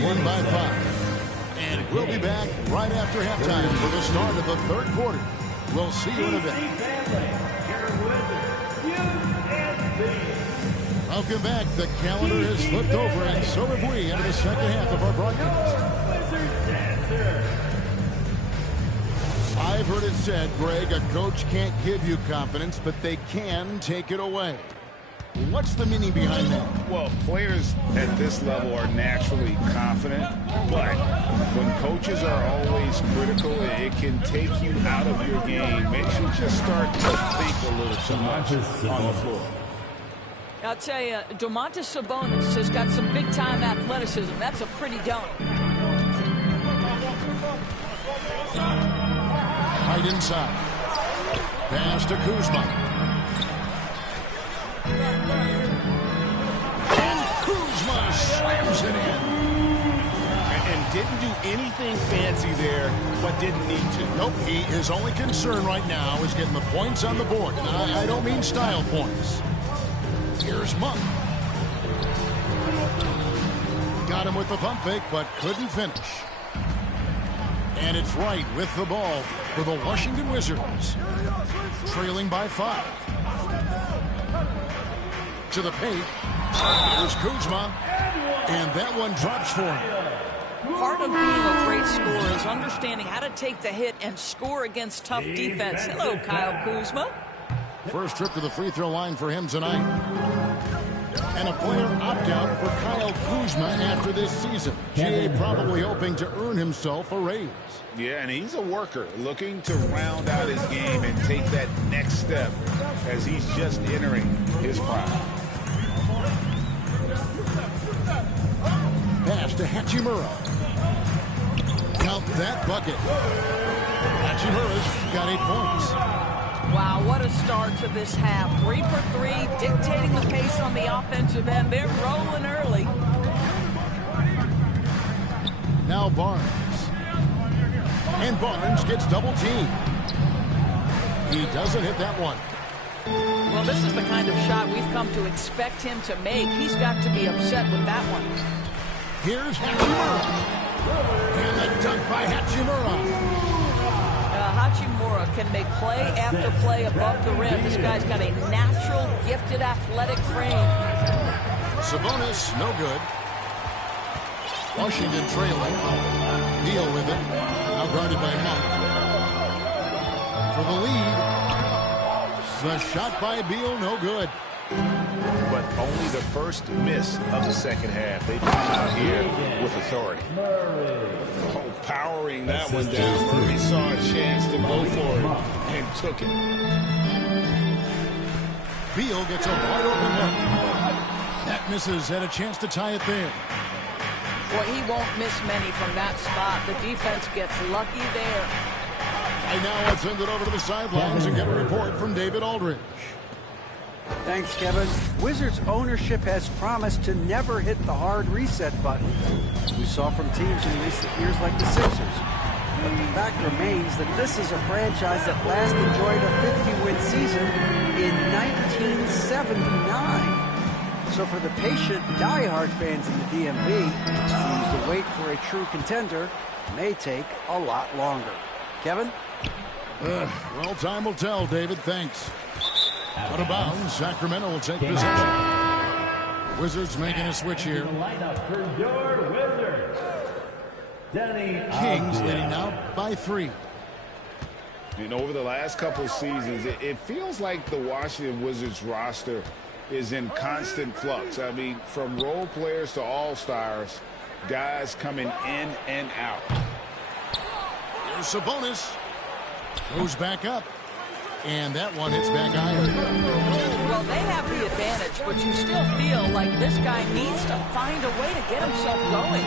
leading by 5. And we'll be back right after halftime for the start of the third quarter. We'll see you in a bit. Welcome back. The calendar has flipped over, and so have we into the second half of our broadcast. I've heard it said, Greg, a coach can't give you confidence, but they can take it away. What's the meaning behind that? Well, players at this level are naturally confident, but when coaches are always critical, it can take you out of your game. Makes you just start to think a little too much on the floor. I'll tell you, Domantas Sabonis has got some big-time athleticism. That's a pretty dunk. Right inside. Pass to Kuzma. And Kuzma slams it in. And didn't do anything fancy there, but didn't need to. Nope, his only concern right now is getting the points on the board. And I don't mean style points. Here's Monk. Got him with the pump fake, but couldn't finish. And it's right with the ball for the Washington Wizards. Trailing by 5. To the paint. Here's Kuzma. And that one drops for him. Part of being a great scorer is understanding how to take the hit and score against tough defense. Hello, Kyle Kuzma. First trip to the free throw line for him tonight. And a player opt-out for Kyle Kuzma after this season. GA probably hoping to earn himself a raise. Yeah, and he's a worker looking to round out his game and take that next step as he's just entering his prime. Pass to Hachimura. Count that bucket. Hachimura's got 8 points. Wow, what a start to this half. 3 for 3, dictating the pace on the offensive end. They're rolling early. Now Barnes. And Barnes gets double teamed. He doesn't hit that one. Well, this is the kind of shot we've come to expect him to make. He's got to be upset with that one. Here's Hachimura. And the dunk by Hachimura. Hachimura can make play after play above the rim. This guy's got a natural, gifted, athletic frame. Sabonis, no good. Washington trailing. Beal with it. Now guarded by Monk. For the lead. The shot by Beal, no good. But only the first miss of the second half. They come out here with authority. Oh, powering that one down. Murray saw a chance to go for it and took it. Beal gets a wide open look. That misses. Had a chance to tie it there. Well, he won't miss many from that spot. The defense gets lucky there. And now let's send it over to the sidelines and get a report from David Aldridge. Thanks, Kevin. Wizards ownership has promised to never hit the hard reset button. We saw from teams in recent years like the Sixers. But the fact remains that this is a franchise that last enjoyed a 50-win season in 1979. So for the patient, die-hard fans in the DMV, seems to wait for a true contender may take a lot longer. Kevin? Well, time will tell, David. Thanks. Out of bounds, Sacramento will take possession. Wizards making a switch here. Kings leading now by 3. And over the last couple of seasons, it feels like the Washington Wizards roster is in constant flux. I mean, from role players to all-stars, guys coming in and out. Here's Sabonis. Goes back up. And that one hits back iron. Well, they have the advantage, but you still feel like this guy needs to find a way to get himself going.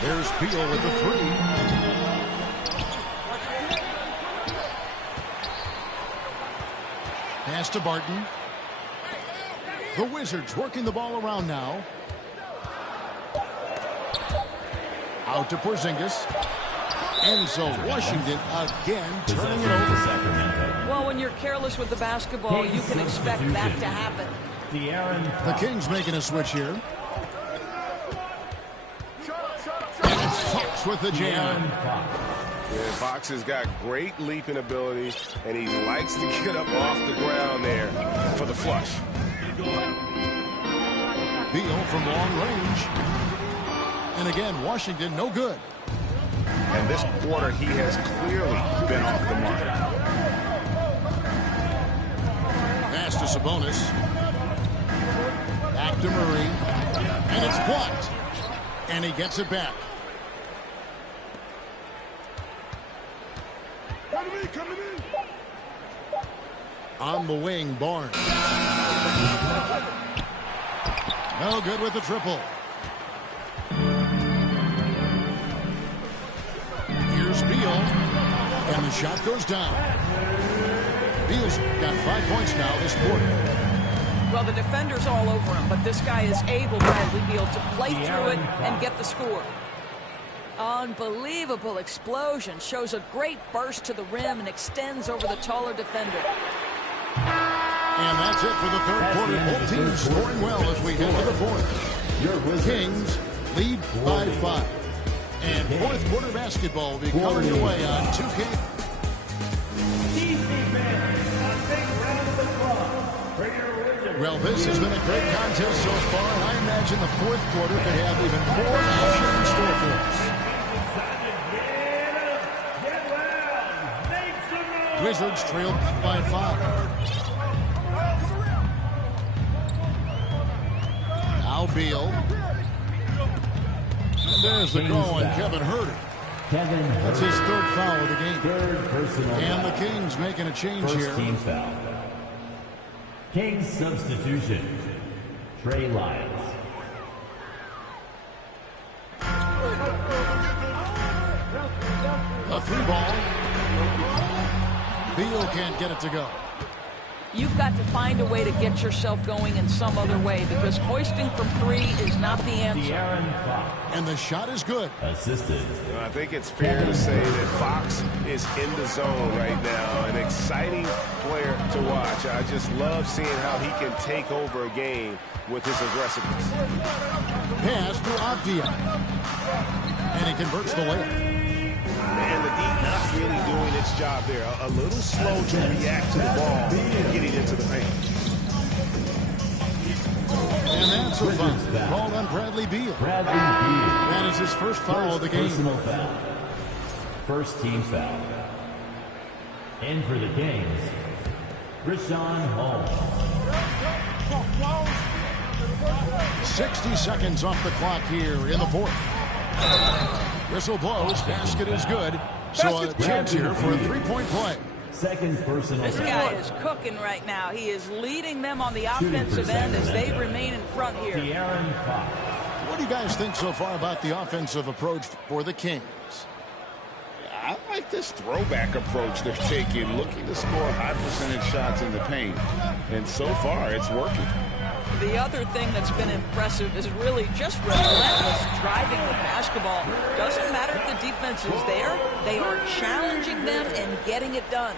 There's Beal with the 3. Pass to Barton. The Wizards working the ball around now. Out to Porzingis. And so Washington again turning it over. Well, when you're careless with the basketball, you can expect that to happen. The Kings making a switch here. Fox with the jam. Yeah, Fox has got great leaping ability, and he likes to get up off the ground there for the flush. Beal from long range. And again, Washington no good. And this quarter, he has clearly been off the mark. Pass to Sabonis. Back to Murray. And it's blocked. And he gets it back. On the wing, Barnes. No good with the triple. Here's Beal. And the shot goes down. Beal's got 5 points now this quarter. Well, the defender's all over him, but this guy is able, Bradley Beal, to play through it and get the score. Unbelievable explosion. Shows a great burst to the rim and extends over the taller defender. And that's it for the third quarter. Both teams scoring well as we head to the fourth. Kings lead by 5. And fourth quarter basketball will be coming your way on 2K. Well, this has been a great contest so far, and I imagine the fourth quarter could have even more action in store for us. Wizards trailed by 5. Now Beal. And there's the call on Kevin Huerter. That's his third foul of the game. And the Kings making a change First here. team foul. Kings substitution. Trey Lyles. A 3-ball. Beal can't get it to go. You've got to find a way to get yourself going in some other way, because hoisting from 3 is not the answer. And the shot is good. Assisted. I think it's fair to say that Fox is in the zone right now. An exciting player to watch. I just love seeing how he can take over a game with his aggressiveness. Pass to Avdia. And he converts the layup. And the deep not really doing its job there. A little slow to react to the ball getting into the paint. And that's a foul called on Bradley Beal. That is his first foul of the game. Personal foul. First team foul. In for the Kings, Richaun Holmes. 60 seconds off the clock here in the fourth. Whistle blows. Basket is good. So a chance here for a three-point play. Second personal This foul. guy is cooking right now. He is leading them on the offensive end as they remain in front here. De'Aaron Fox. What do you guys think so far about the offensive approach for the Kings? I like this throwback approach they're taking, looking to score high percentage shots in the paint. And so far, it's working. The other thing that's been impressive is really just relentless driving the basketball. Doesn't matter if the defense is there. They are challenging them and getting it done.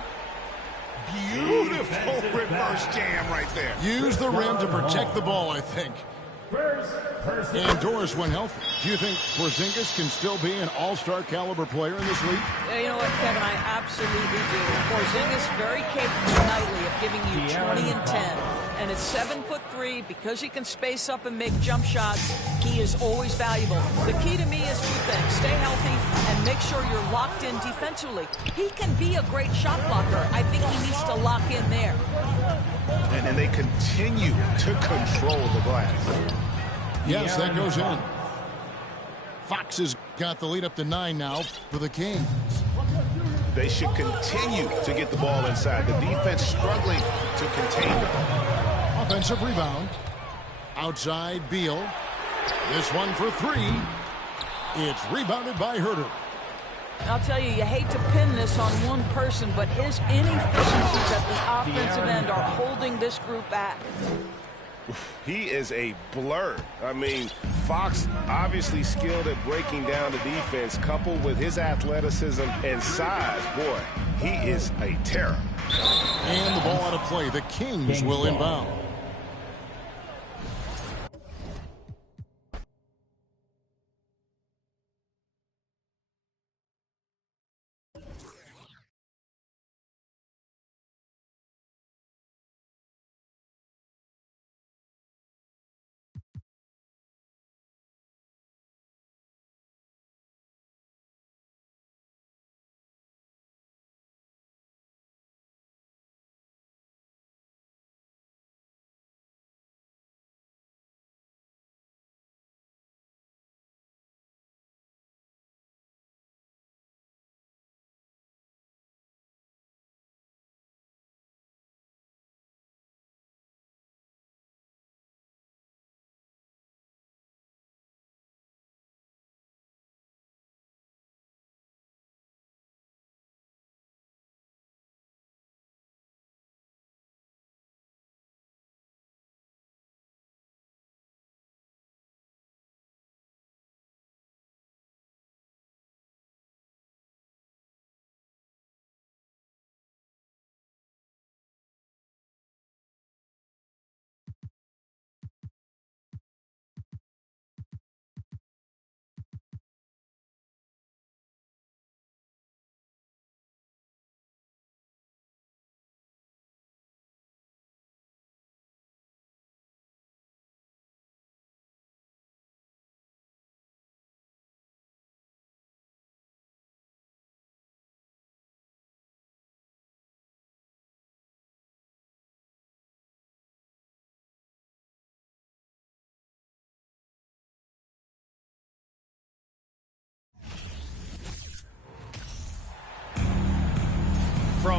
Beautiful reverse jam right there. Use the rim to protect the ball, I think. And Doris, when healthy, do you think Porzingis can still be an all-star caliber player in this league? Yeah, you know what, Kevin? I absolutely do. Porzingis very capable nightly of giving you 20 and 10. And at 7'3", because he can space up and make jump shots, he is always valuable. The key to me is two things. Stay healthy and make sure you're locked in defensively. He can be a great shot blocker. I think he needs to lock in there. And then they continue to control the glass. Yes, that goes in. Fox has got the lead up to 9 now for the Kings. They should continue to get the ball inside. The defense struggling to contain them. Offensive rebound. Outside Beal. This one for 3. It's rebounded by Huerter. I'll tell you, you hate to pin this on one person, but his inefficiencies at the offensive end are holding this group back. He is a blur. I mean, Fox obviously skilled at breaking down the defense, coupled with his athleticism and size. Boy, he is a terror. And the ball out of play. The Kings will inbound.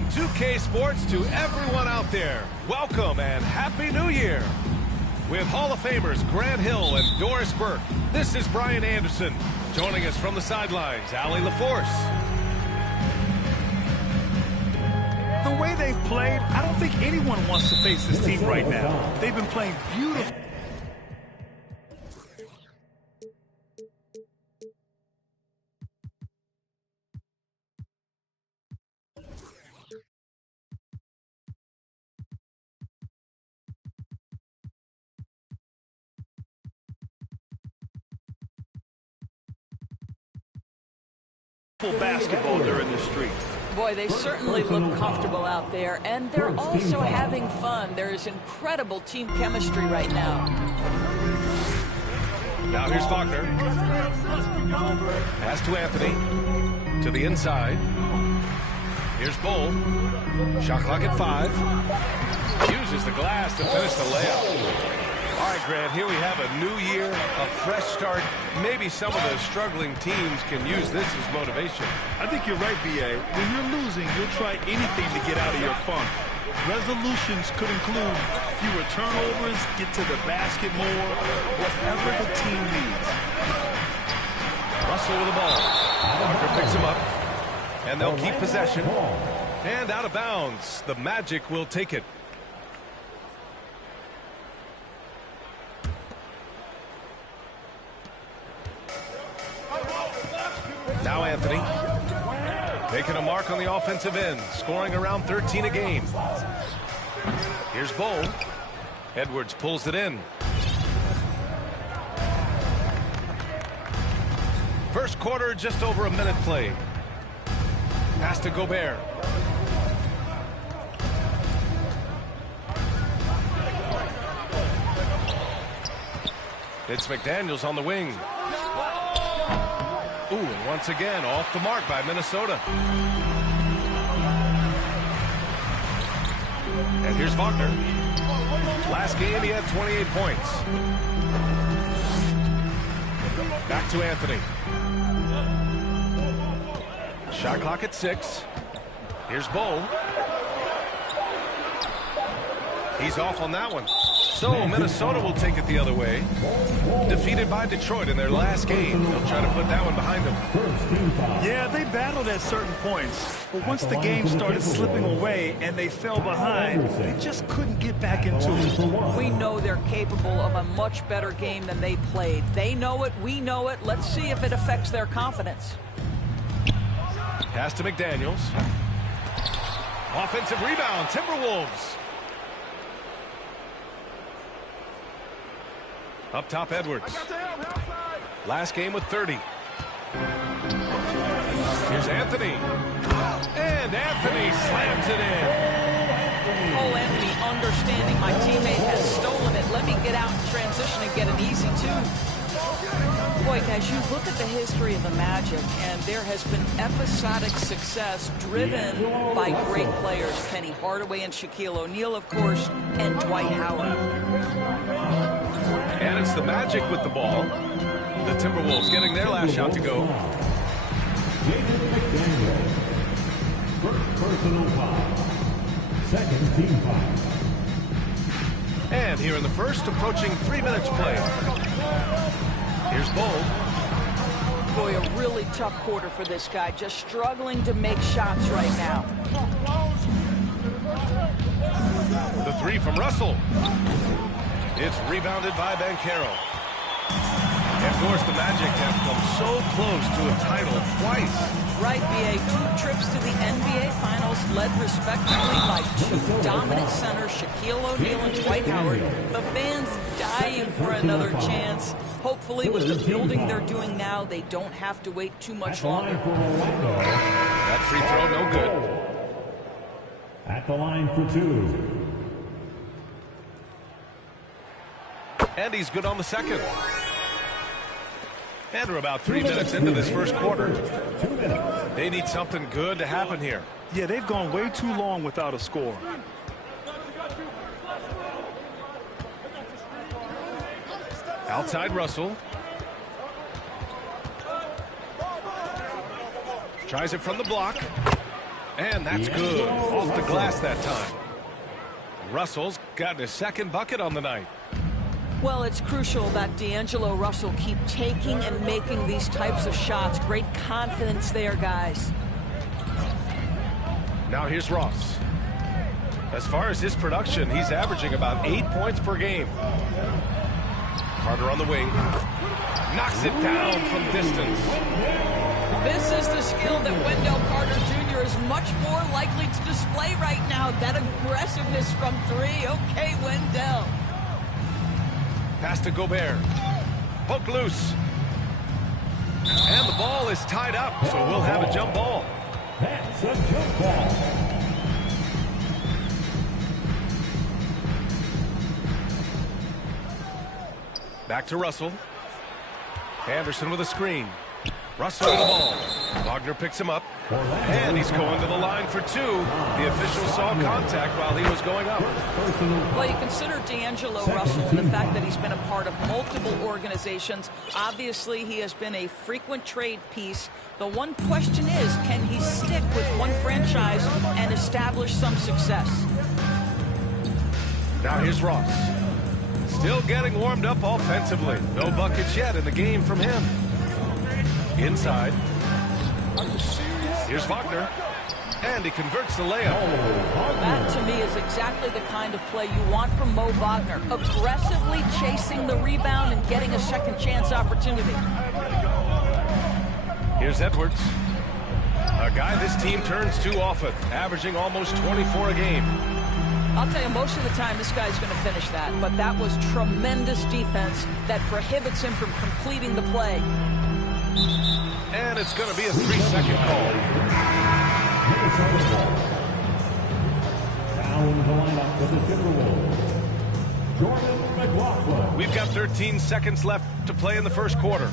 From 2K Sports to everyone out there, welcome and Happy New Year. With Hall of Famers Grant Hill and Doris Burke, this is Brian Anderson. Joining us from the sidelines, Allie LaForce. The way they've played, I don't think anyone wants to face this team right now. They've been playing beautiful. Basketball during the street. Boy, they certainly look comfortable out there, and they're also having fun. There is incredible team chemistry right now. Now here's Faulkner. Pass to Anthony. To the inside. Here's Bull. Shot clock at 5. Uses the glass to finish the layup. All right, Grant, here we have a new year, a fresh start. Maybe some of the struggling teams can use this as motivation. I think you're right, B.A. When you're losing, you'll try anything to get out of your funk. Resolutions could include fewer turnovers, get to the basket more, whatever the team needs. Russell with the ball. Walker picks him up, and they'll keep possession. And out of bounds, the Magic will take it. Now Anthony, taking a mark on the offensive end, scoring around 13 a game. Here's Bull. Edwards pulls it in. First quarter, just over a minute played. Pass to Gobert. It's McDaniels on the wing. Ooh, and once again, off the mark by Minnesota. And here's Faulkner. Last game, he had 28 points. Back to Anthony. Shot clock at 6. Here's Bull. He's off on that one. So Minnesota will take it the other way. Defeated by Detroit in their last game. They'll try to put that one behind them. Yeah, they battled at certain points. But once the game started slipping away and they fell behind, they just couldn't get back into it. We know they're capable of a much better game than they played. They know it. We know it. Let's see if it affects their confidence. Pass to McDaniels. Offensive rebound, Timberwolves. Up top, Edwards. Last game with 30. Here's Anthony. And Anthony slams it in. Oh, Anthony, understanding my teammate has stolen it. Let me get out in transition and get an easy 2. Boy, as you look at the history of the Magic, and there has been episodic success driven by great players. Penny Hardaway and Shaquille O'Neal, of course, and Dwight Howard. And it's the Magic with the ball. The Timberwolves getting their last shot to go. First personal foul. Second team foul. And here in the first, approaching 3 minutes played. Here's Bull. Boy, a really tough quarter for this guy. Just struggling to make shots right now. The 3 from Russell. It's rebounded by Banchero. And of course, the Magic have come so close to a title twice. Right, B.A. 2 trips to the NBA Finals, led respectively by 2 dominant centers, Shaquille O'Neal and Dwight Howard. The fans dying for another chance. Hopefully, with the building they're doing now, they don't have to wait too much longer. That free throw, no good. At the line for 2. And he's good on the second. And we're about 3 minutes into this first quarter. They need something good to happen here. Yeah, they've gone way too long without a score. Outside Russell. Tries it from the block. And that's good. Off the glass that time. Russell's gotten his second bucket on the night. Well, it's crucial that D'Angelo Russell keep taking and making these types of shots. Great confidence there, guys. Now here's Ross. As far as his production, he's averaging about 8 points per game. Carter on the wing. Knocks it down from distance. This is the skill that Wendell Carter Jr. is much more likely to display right now. That aggressiveness from three. Okay, Wendell. Pass to Gobert. Poke loose. And the ball is tied up, so we'll have a jump ball. That's a jump ball. Back to Russell. Anderson with a screen. Russell with the ball. Wagner picks him up. And he's going to the line for two. The official saw contact while he was going up. Well, you consider D'Angelo Russell and the fact that he's been a part of multiple organizations. Obviously, he has been a frequent trade piece. The one question is, can he stick with one franchise and establish some success? Now here's Ross. Still getting warmed up offensively. No buckets yet in the game from him. Inside. Here's Wagner. And he converts the layup. That, to me, is exactly the kind of play you want from Mo Wagner. Aggressively chasing the rebound and getting a second chance opportunity. Here's Edwards. A guy this team turns to often, averaging almost 24 a game. I'll tell you, most of the time this guy's going to finish that, but that was tremendous defense that prohibits him from completing the play. And it's going to be a 3-second call. Now in the lineup for the Timberwolves, Jordan McLaughlin. We've got 13 seconds left to play in the first quarter.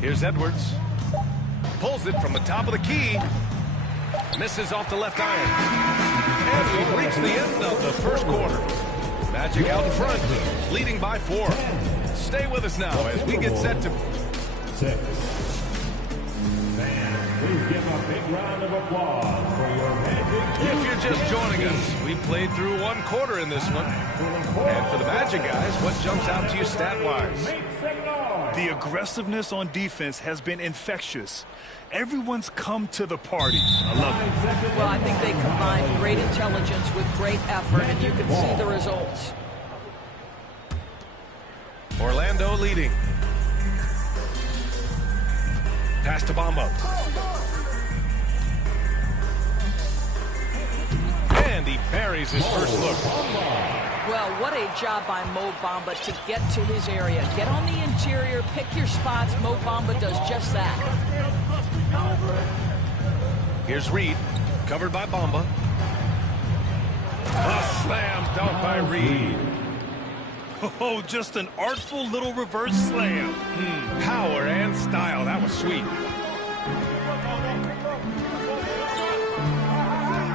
Here's Edwards. Pulls it from the top of the key. Misses off the left iron. And we've reached the end of the first quarter. Magic out in front, leading by 4. Stay with us now as we get set to... 6. And please give a big round of applause for your Magic. If you're just joining us, we played through one quarter in this one. And for the Magic guys, what jumps out to you stat-wise? The aggressiveness on defense has been infectious. Everyone's come to the party. I love it. Well, I think they combined great intelligence with great effort, and you can see the results. Orlando leading. Pass to Bamba. And he buries his first look. Well, what a job by Mo Bamba to get to his area. Get on the interior, pick your spots. Mo Bamba does just that. Here's Reed, covered by Bamba. A slam dunk by Reed. Oh, just an artful little reverse slam. Power and style. That was sweet.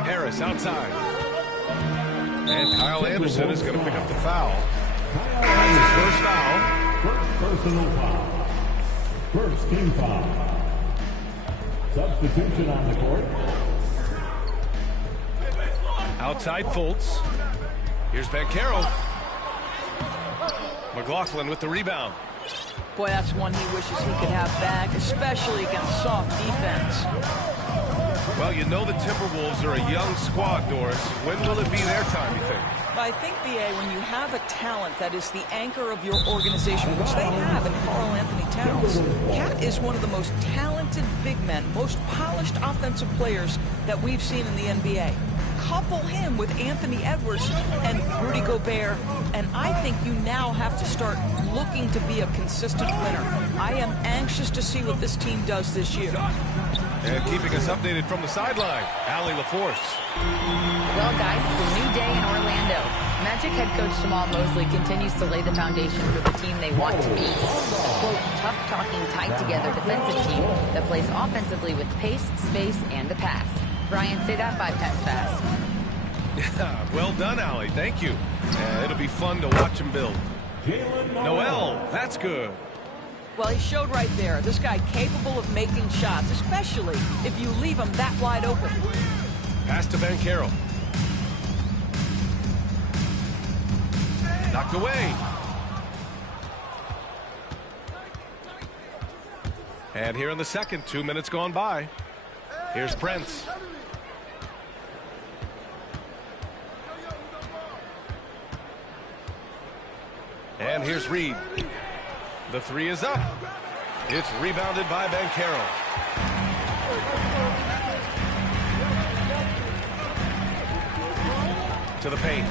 Harris outside. And Kyle Anderson is going to pick up the foul. That's his first foul. First personal foul. First team foul. Substitution on the court. Outside Fultz. Here's Banchero. McLaughlin with the rebound. Boy, that's one he wishes he could have back, especially against soft defense. Well, you know the Timberwolves are a young squad, Doris. When will it be their time, you think? I think, B.A., when you have a talent that is the anchor of your organization, which they have in Karl Anthony Towns, Cat is one of the most talented big men, most polished offensive players that we've seen in the NBA. Couple him with Anthony Edwards and Rudy Gobert, and I think you now have to start looking to be a consistent winner. I am anxious to see what this team does this year. And keeping us updated from the sideline, Allie LaForce. Well, guys, it's a new day in Orlando. Magic head coach Jamal Mosley continues to lay the foundation for the team they want to be. A, quote, tough-talking, tied-together defensive team that plays offensively with pace, space, and the pass. Brian, say that 5 times fast. Well done, Allie. Thank you. It'll be fun to watch him build. Noel, that's good. Well, he showed right there. This guy capable of making shots, especially if you leave him that wide open. Pass to Banchero. Knocked away. And here in the second, 2 minutes gone by. Here's Prince. And here's Reed. The three is up. It's rebounded by Banchero. To the paint.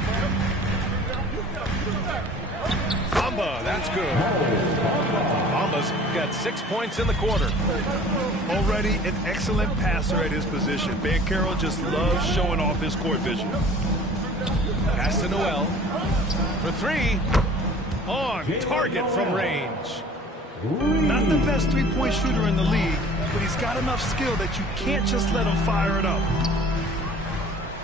Bamba, that's good. Bamba's got 6 points in the quarter. Already an excellent passer at his position. Banchero just loves showing off his court vision. Pass to Noel. For three. On target from range. Not the best three-point shooter in the league, but he's got enough skill that you can't just let him fire it up.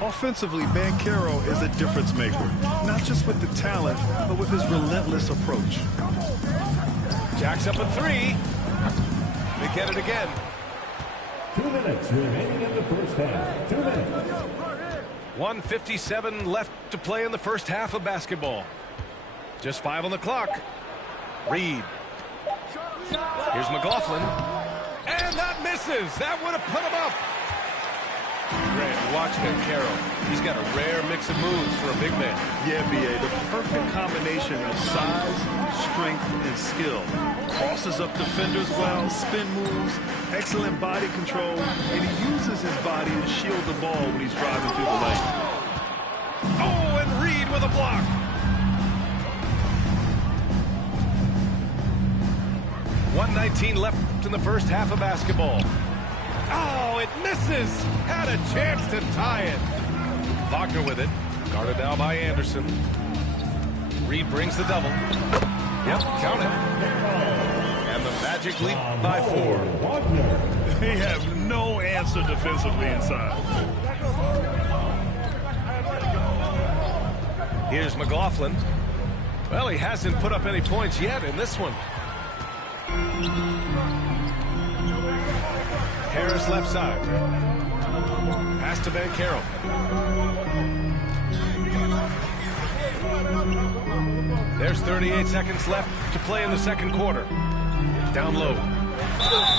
Offensively, Banchero is a difference maker, not just with the talent, but with his relentless approach. Jacks up a three. They get it again. 2 minutes remaining in the first half. 2 minutes. 1:57 left to play in the first half of basketball. Just 5 on the clock. Reed. Here's McLaughlin. And that misses. That would have put him up. Grant, watch Banchero. He's got a rare mix of moves for a big man. Yeah, B.A., the perfect combination of size, strength, and skill. Crosses up defenders well, spin moves, excellent body control, and he uses his body to shield the ball when he's driving through the lane. Oh, and Reed with a block. 1:19 left in the first half of basketball. Oh, it misses. Had a chance to tie it. Wagner with it. Guarded now by Anderson. Reed brings the double. Yep, count it. And the Magic lead by 4. They have no answer defensively inside. Here's McLaughlin. Well, he hasn't put up any points yet in this one. Harris left side. Pass to Banchero. There's 38 seconds left to play in the second quarter. Down low.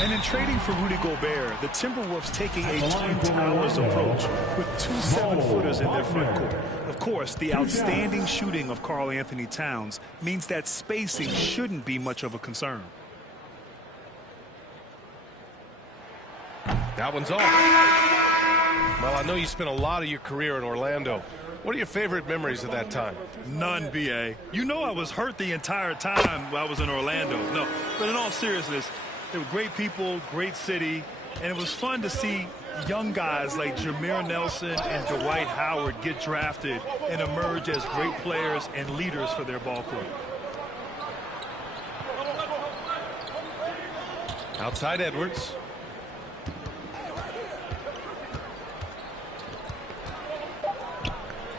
And in trading for Rudy Gobert, the Timberwolves taking a Twin Towers approach with 2 7-footers in their front court. Of course, the outstanding shooting of Karl Anthony Towns means that spacing shouldn't be much of a concern. That one's off. Well, I know you spent a lot of your career in Orlando. What are your favorite memories of that time? None, B.A. You know I was hurt the entire time I was in Orlando. No, but in all seriousness, they were great people, great city, and it was fun to see young guys like Jameer Nelson and Dwight Howard get drafted and emerge as great players and leaders for their ball club. Outside Edwards.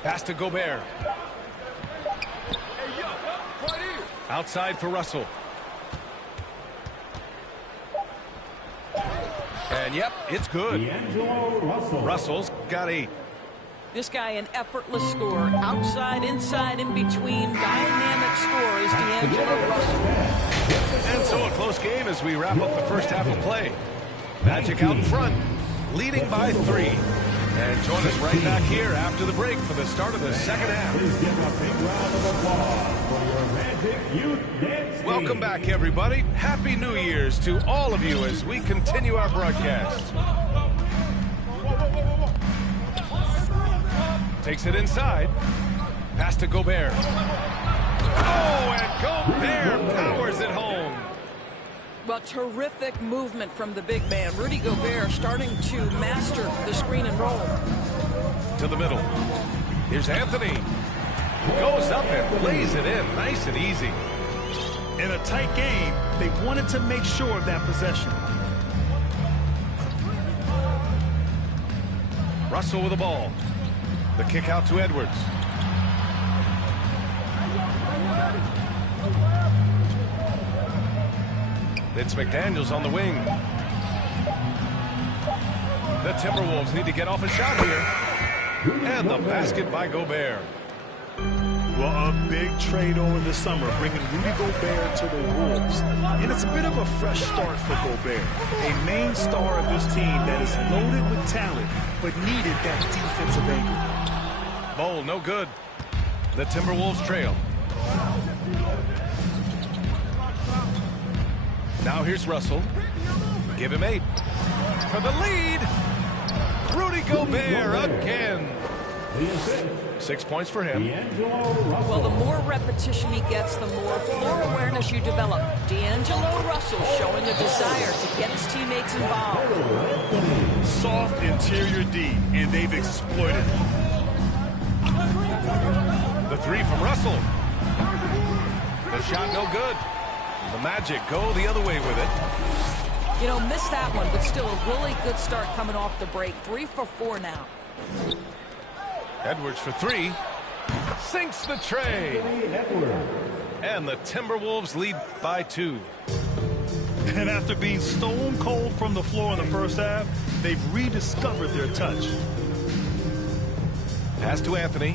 Pass to Gobert. Outside for Russell. And yep, it's good. Russell's got 8. This guy an effortless scorer. Outside, inside, in between. Dynamic scorer is D'Angelo Russell. And so a close game as we wrap up the first half of play. Magic out in front, leading by 3. And join us right back here after the break for the start of the second half. Please give a big round of applause for your Magic Youth Dance Team. Welcome back, everybody. Happy New Year's to all of you as we continue our broadcast. Takes it inside. Pass to Gobert. Oh, and Gobert powers it home. Well, terrific movement from the big man. Rudy Gobert starting to master the screen and roll. To the middle. Here's Anthony. Goes up and lays it in. Nice and easy. In a tight game, they wanted to make sure of that possession. Russell with the ball. The kick out to Edwards. It's McDaniels on the wing. The Timberwolves need to get off a shot here. And the basket by Gobert. Well, a big trade over the summer, bringing Rudy Gobert to the Wolves. And it's a bit of a fresh start for Gobert, a main star of this team that is loaded with talent, but needed that defensive angle. Bol, no good. The Timberwolves trail. Now here's Russell. Give him 8. For the lead. Rudy Gobert again. 6 points for him. Well, the more repetition he gets, the more floor awareness you develop. D'Angelo Russell showing a desire to get his teammates involved. Soft interior D, and they've exploited it. The 3 from Russell. The shot no good. The Magic go the other way with it. You know, missed that one, but still a really good start coming off the break. 3 for 4 now. Edwards for 3. Sinks the tray. And the Timberwolves lead by 2. And after being stone cold from the floor in the first half, they've rediscovered their touch. Pass to Anthony.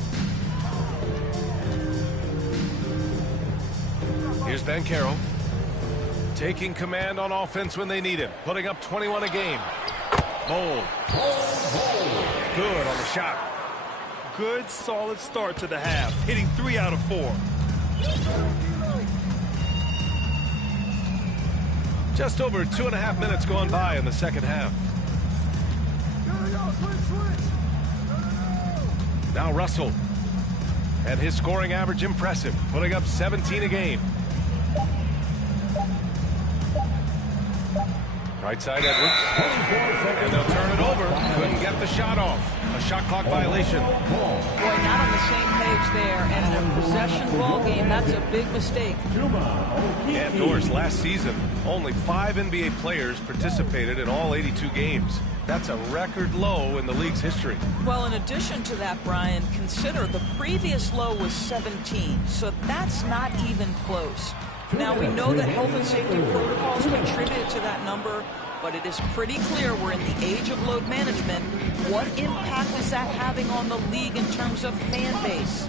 Here's Banchero. Taking command on offense when they need him. Putting up 21 a game. Bol. Good on the shot. Good, solid start to the half, hitting 3 out of 4. Just over 2.5 minutes gone by in the second half. Now Russell. And his scoring average impressive, putting up 17 a game. Right side Edwards. And they'll turn it over. Couldn't get the shot off. A shot clock violation. Boy, not on the same page there. And in a possession ball game, that's a big mistake. And Doris, last season, only 5 NBA players participated in all 82 games. That's a record low in the league's history. Well, in addition to that, Brian, consider the previous low was 17. So that's not even close. Now, we know that health and safety protocols contributed to that number, but it is pretty clear we're in the age of load management. What impact is that having on the league in terms of fan base?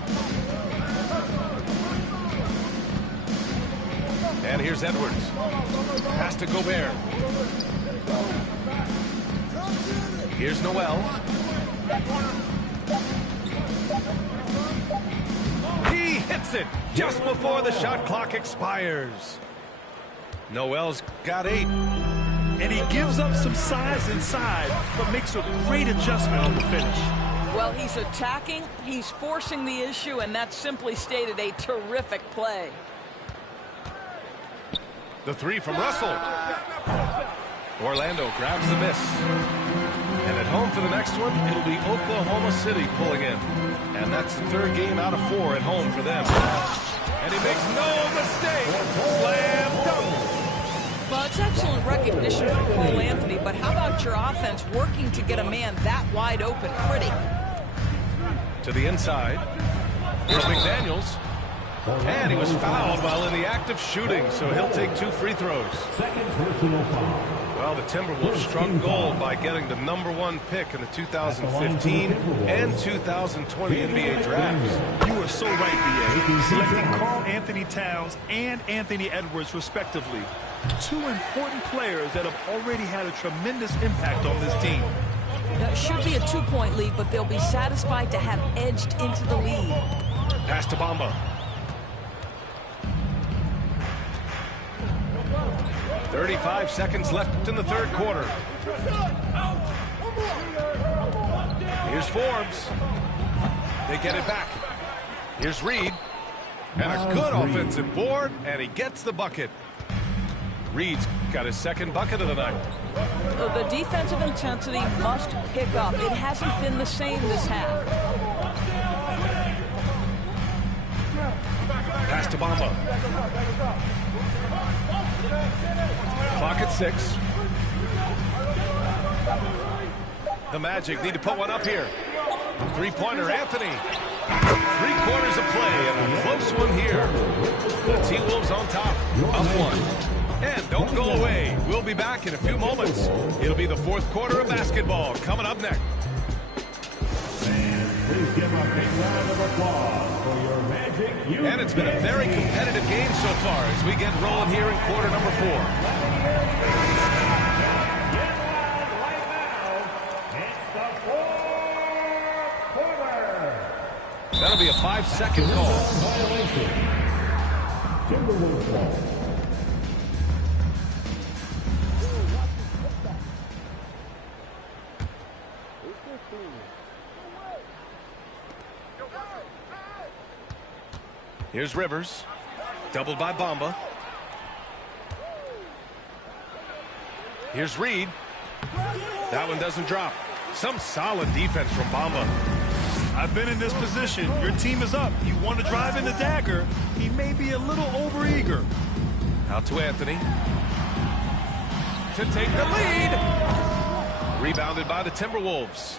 And here's Edwards. Pass to Gobert. Here's Noel. He hits it just before the shot clock expires. Noel's got 8. And he gives up some size inside, but makes a great adjustment on the finish. Well, he's attacking, he's forcing the issue, and that simply stated a terrific play. The 3 from Russell. Orlando grabs the miss. And at home for the next one, it'll be Oklahoma City pulling in. And that's the 3rd game out of 4 at home for them. And he makes no mistake. Slam dunk. Well, it's excellent recognition from Cole Anthony, but how about your offense working to get a man that wide open? Pretty. To the inside. Here's McDaniels. And he was fouled while in the act of shooting, so he'll take 2 free throws. Well, the Timberwolves struck gold by getting the #1 pick in the 2015 and 2020 NBA drafts. You are so right, B.A. Selecting Karl Anthony Towns and Anthony Edwards, respectively. 2 important players that have already had a tremendous impact on this team. Now, it should be a 2-point lead, but they'll be satisfied to have edged into the lead. Pass to Bamba. 35 seconds left in the 3rd quarter. Here's Forbes. They get it back. Here's Reed. And a good offensive board, and he gets the bucket. Reed's got his 2nd bucket of the night. The defensive intensity must pick up. It hasn't been the same this half. Pass to Bamba. Clock at 6. The Magic need to put one up here. 3-pointer, Anthony. 3 quarters of play and a close one here. The T-Wolves on top, up 1. And don't go away. We'll be back in a few moments. It'll be the fourth quarter of basketball coming up next. Please give a big round of applause for your Magic USA. And it's been a very competitive game so far as we get rolling here in quarter number 4. That'll be a 5-second call. Timberwolves ball. Here's Rivers. Doubled by Bamba. Here's Reed. That one doesn't drop. Some solid defense from Bamba. I've been in this position. Your team is up. You want to drive in the dagger. He may be a little overeager. Out to Anthony. To take the lead. Rebounded by the Timberwolves.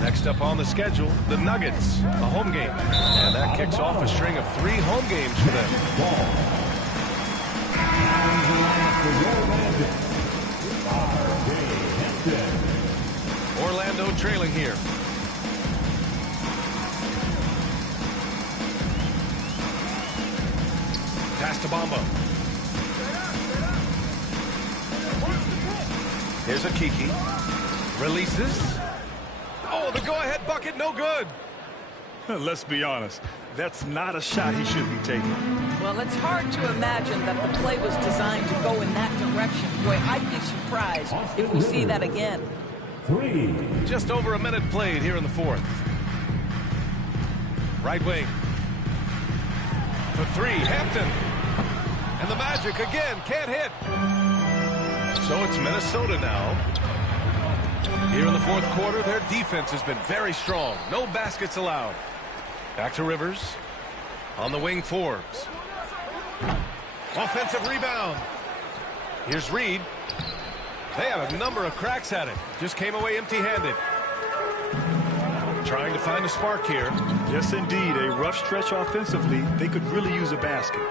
Next up on the schedule, the Nuggets, a home game. And that kicks off a string of 3 home games for them. Orlando trailing here. Pass to Bamba. Here's a Kiki. Releases. Oh, the go-ahead bucket, no good. Let's be honest. That's not a shot he should be taking. Well, it's hard to imagine that the play was designed to go in that direction. Boy, I'd be surprised if we see that again. 3. Just over a minute played here in the fourth. Right wing. For 3, Hampton. And the Magic again can't hit. So it's Minnesota now. Here in the fourth quarter, their defense has been very strong. No baskets allowed. Back to Rivers. On the wing, Forbes. Offensive rebound. Here's Reed. They had a number of cracks at it. Just came away empty-handed. Trying to find a spark here. Yes, indeed. A rough stretch offensively. They could really use a basket.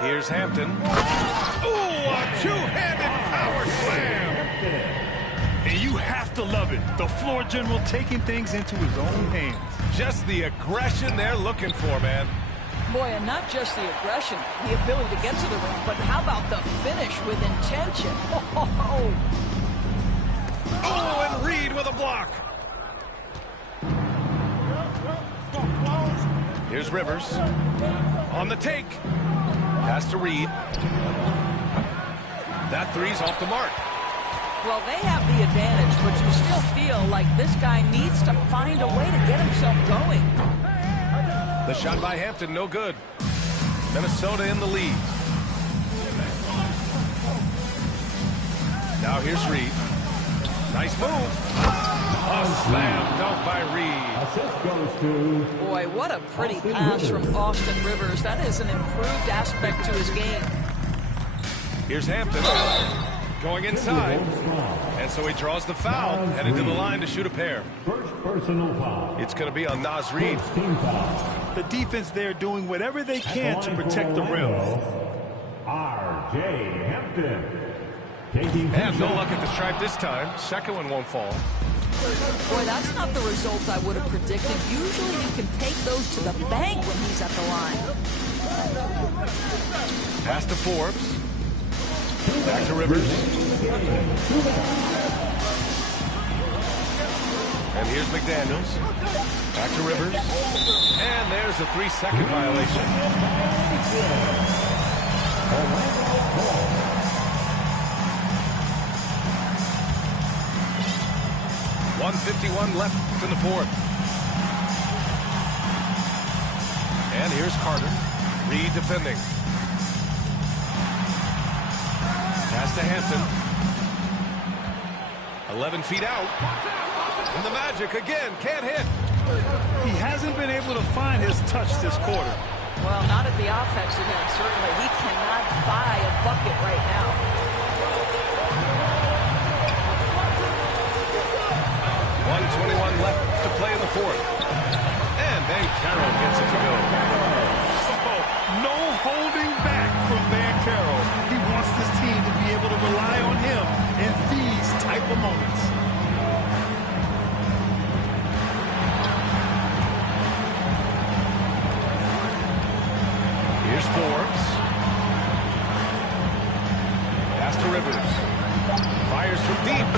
Here's Hampton. Ooh, a two-handed power slam. And you have to love it. The floor general taking things into his own hands. Just the aggression they're looking for, man. Boy, and not just the aggression, the ability to get to the rim, but how about the finish with intention? Oh, and Reed with a block. Here's Rivers. On the take. Pass to Reed. That three's off the mark. Well, they have the advantage, but you still feel like this guy needs to find a way to get himself going. The shot by Hampton, no good. Minnesota in the lead. Now here's Reed. Nice move. A slam dunk by Reed. Assist goes to... Boy, what a pretty pass from Austin Rivers. That is an improved aspect to his game. Here's Hampton. Going inside. And so he draws the foul. Headed to the line to shoot a pair. First personal foul. It's going to be on Naz Reid. The defense there doing whatever they can to protect the rim. R.J. Hampton. And no luck at the stripe this time. Second one won't fall. Boy, that's not the result I would have predicted. Usually you can take those to the bank when he's at the line. Pass to Forbes. Back to Rivers. And here's McDaniels. Back to Rivers. And there's a 3-second violation. 1:51 left in the fourth. And here's Carter. Reed defending. Pass to Hampton. 11 feet out. And the Magic again can't hit. He hasn't been able to find his touch this quarter. Well, not at the offensive end, certainly. He cannot buy a bucket right now. 1:21 left to play in the fourth. And then Carroll gets it to go. no holding back from Banchero. He wants this team to be able to rely on him in these type of moments. Here's Forbes. Pass to Rivers. Fires from deep.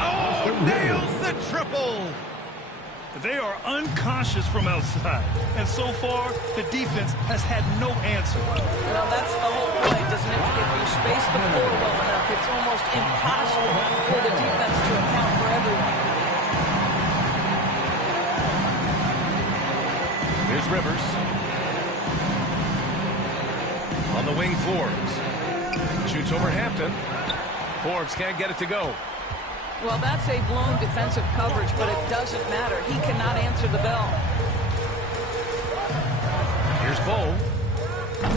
Oh, nails the triple. They are unconscious from outside, and so far, the defense has had no answer. Well, that's the whole point, isn't it? If you space the floor well enough, it's almost impossible for the defense to account for everyone. Here's Rivers. On the wing, Forbes. Shoots over Hampton. Forbes can't get it to go. Well, that's a blown defensive coverage, but it doesn't matter. He cannot answer the bell. Here's Bull.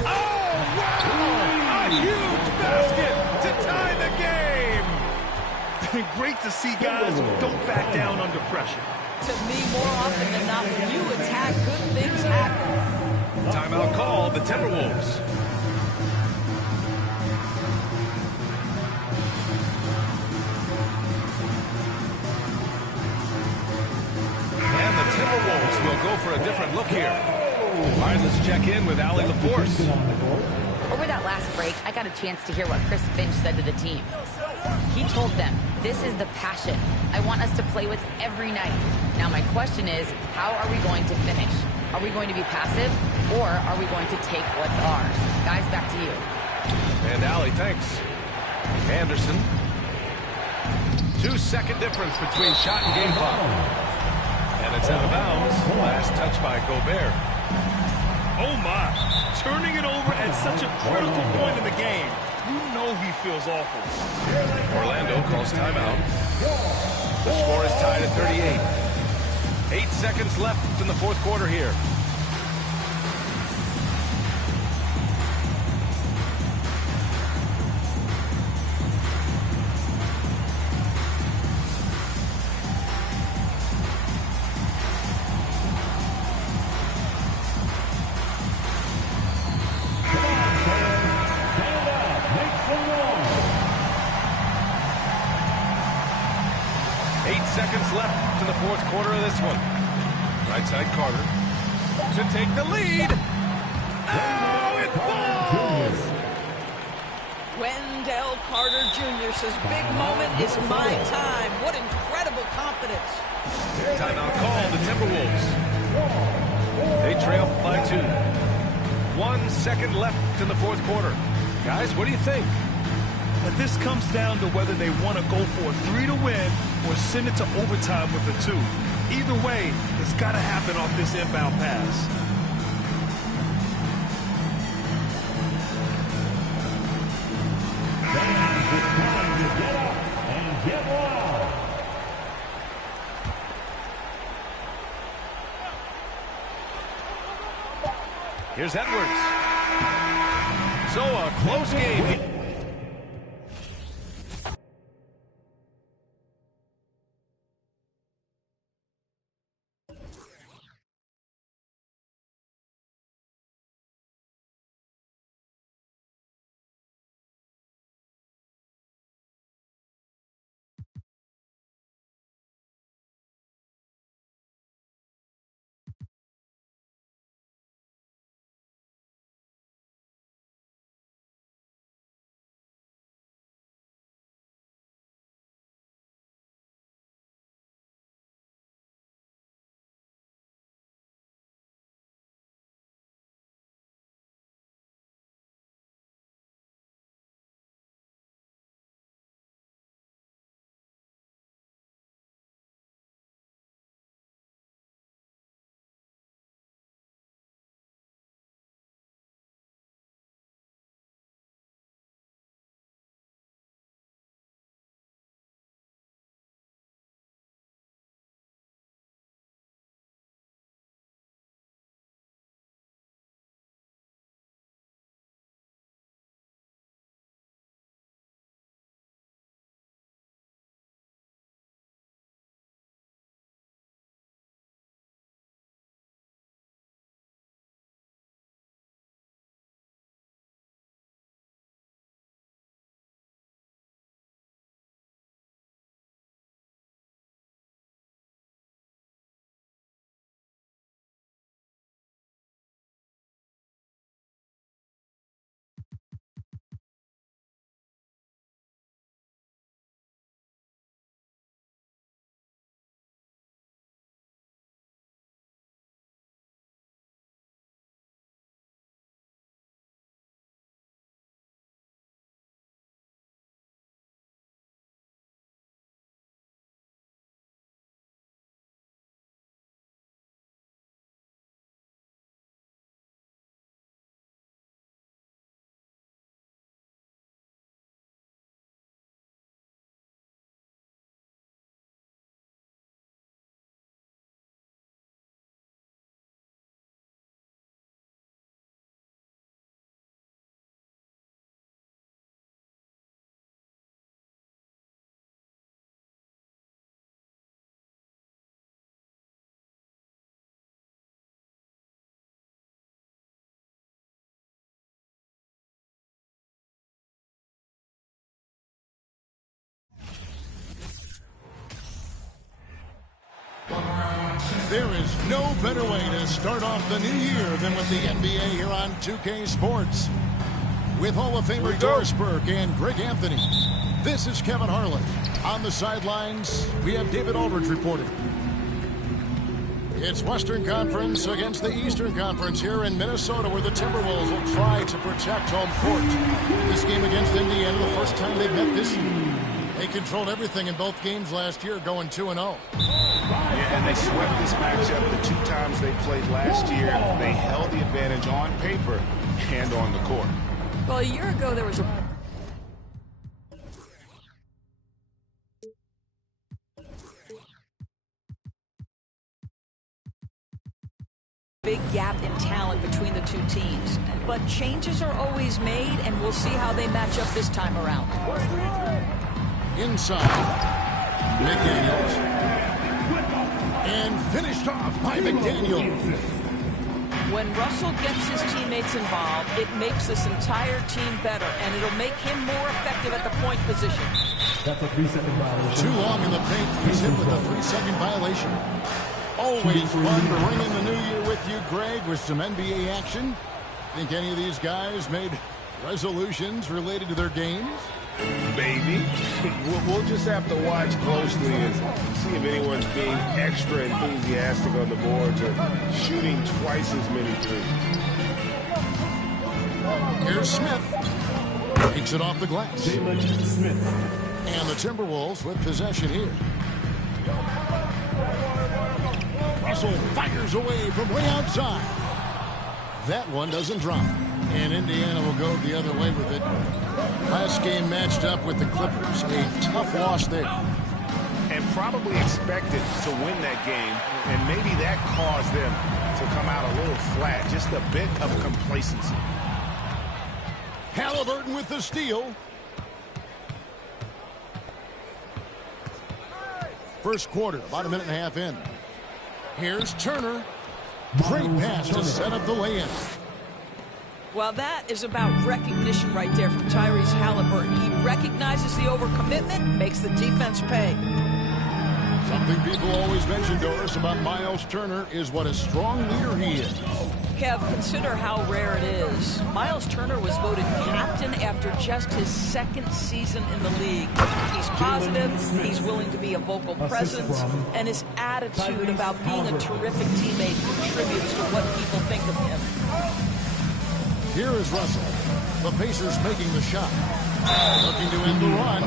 Oh, wow! A huge basket to tie the game! Great to see guys who don't back down under pressure. To me, more often than not, when you attack, good things happen. Timeout called, the Timberwolves. Timberwolves will go for a different look here. All right, let's check in with Allie LaForce. Over that last break, I got a chance to hear what Chris Finch said to the team. He told them, this is the passion I want us to play with every night. Now my question is, how are we going to finish? Are we going to be passive, or are we going to take what's ours? Guys, back to you. And Allie, thanks. Anderson. 2-second difference between shot and game clock. And it's out of bounds. Last touch by Gobert. Oh, my. Turning it over at such a critical point in the game. You know he feels awful. Orlando calls timeout. The score is tied at 38. 8 seconds left in the fourth quarter here. Seconds left in the fourth quarter of this one. Right side Carter to take the lead. Oh, it falls! Wendell Carter Jr. says, big moment is my time. What incredible confidence. Timeout called, the Timberwolves. They trail by 2. 1 second left in the fourth quarter. Guys, what do you think? And this comes down to whether they want to go for a 3 to win or send it to overtime with a 2. Either way, it's got to happen off this inbound pass. Get up and get wild. Here's Edwards. So a close game. There is no better way to start off the new year than with the NBA here on 2K Sports. With Hall of Famer Doris Burke and Greg Anthony, this is Kevin Harlan. On the sidelines, we have David Aldridge reporting. It's Western Conference against the Eastern Conference here in Minnesota, where the Timberwolves will try to protect home court. This game against Indiana, the first time they've met this year. They controlled everything in both games last year, going 2-0. Yeah, and they swept this matchup the 2 times they played last year. They held the advantage on paper and on the court. Well, a year ago, there was a big gap in talent between the two teams. But changes are always made, and we'll see how they match up this time around. Inside, McDaniels. And finished off by McDaniels. When Russell gets his teammates involved, it makes this entire team better, and it'll make him more effective at the point position. That's a 3-second violation. Too long in the paint. He's hit with a 3-second violation. Always fun to ring in the new year with you, Greg, with some NBA action. Think any of these guys made resolutions related to their games? Maybe. We'll just have to watch closely and see if anyone's being extra enthusiastic on the boards or shooting twice as many threes. Here's Smith. Takes it off the glass. Smith. And the Timberwolves with possession here. Russell fires away from way outside. That one doesn't drop. And Indiana will go the other way with it. Last game matched up with the Clippers. A tough loss there. And probably expected to win that game. And maybe that caused them to come out a little flat. Just a bit of complacency. Halliburton with the steal. First quarter, about a minute and a half in. Here's Turner. Great pass to set up the lay-in. Well, that is about recognition right there from Tyrese Halliburton. He recognizes the overcommitment, makes the defense pay. Something people always mention, Doris, about Miles Turner is what a strong leader he is. Kev, consider how rare it is. Miles Turner was voted captain after just his 2nd season in the league. He's positive, he's willing to be a vocal presence, and his attitude about being a terrific teammate contributes to what people think of him. Here is Russell. The Pacers making the shot. Looking to end the run.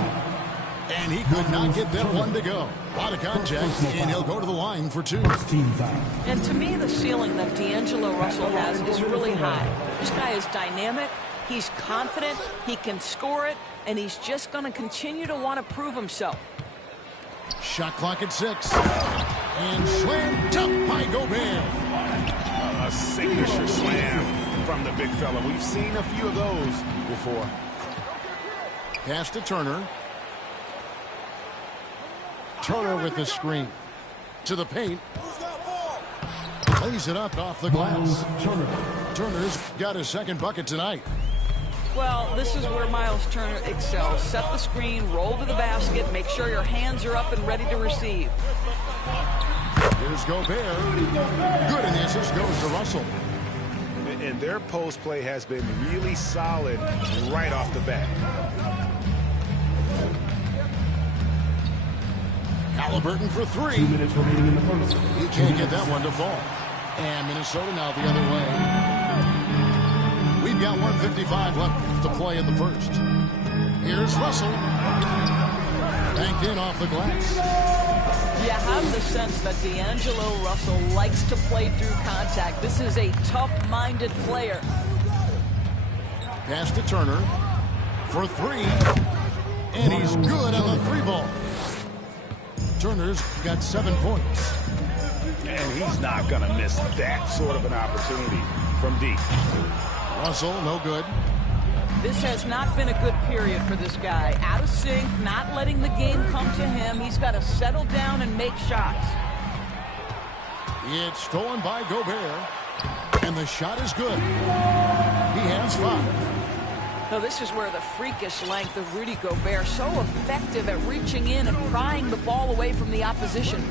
And he could not get that one to go. A lot of contact, and he'll go to the line for 2. And to me, the ceiling that D'Angelo Russell has is really high. This guy is dynamic, he's confident, he can score it, and he's just going to continue to want to prove himself. Shot clock at 6. And slammed up by Gobert. A signature slam from the big fella. We've seen a few of those before. Pass to Turner. Turner with the screen. To the paint. Lays it up off the glass. Turner's got his 2nd bucket tonight. Well, this is where Miles Turner excels. Set the screen, roll to the basket, make sure your hands are up and ready to receive. Here's Gobert. Good, and the assist goes to Russell. And their post play has been really solid right off the bat. Halliburton for 3. 2 minutes remaining in the first. He can't get that one to fall. And Minnesota now the other way. We've got 1:55 left to play in the first. Here's Russell. Banked in off the glass. You have the sense that D'Angelo Russell likes to play through contact. This is a tough-minded player. Pass to Turner for 3. And he's good on the 3-ball. Turner's got 7 points. And he's not going to miss that sort of an opportunity from deep. Russell, no good. This has not been a good period for this guy. Out of sync, not letting the game come to him. He's got to settle down and make shots. It's stolen by Gobert. And the shot is good. He has 5. Now, this is where the freakish length of Rudy Gobert, so effective at reaching in and prying the ball away from the opposition.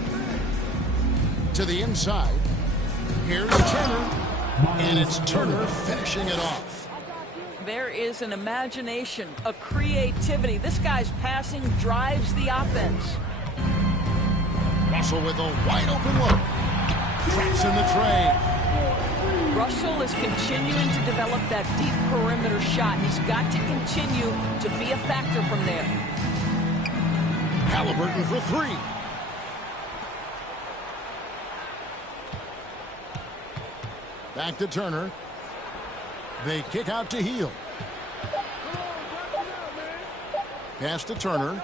To the inside. Here's Turner. And it's Turner finishing it off. There is an imagination, a creativity. This guy's passing drives the offense. Russell with a wide open look. Traps in the tray. Russell is continuing to develop that deep perimeter shot. He's got to continue to be a factor from there. Halliburton for three. Back to Turner. They kick out to Hield. Pass to Turner.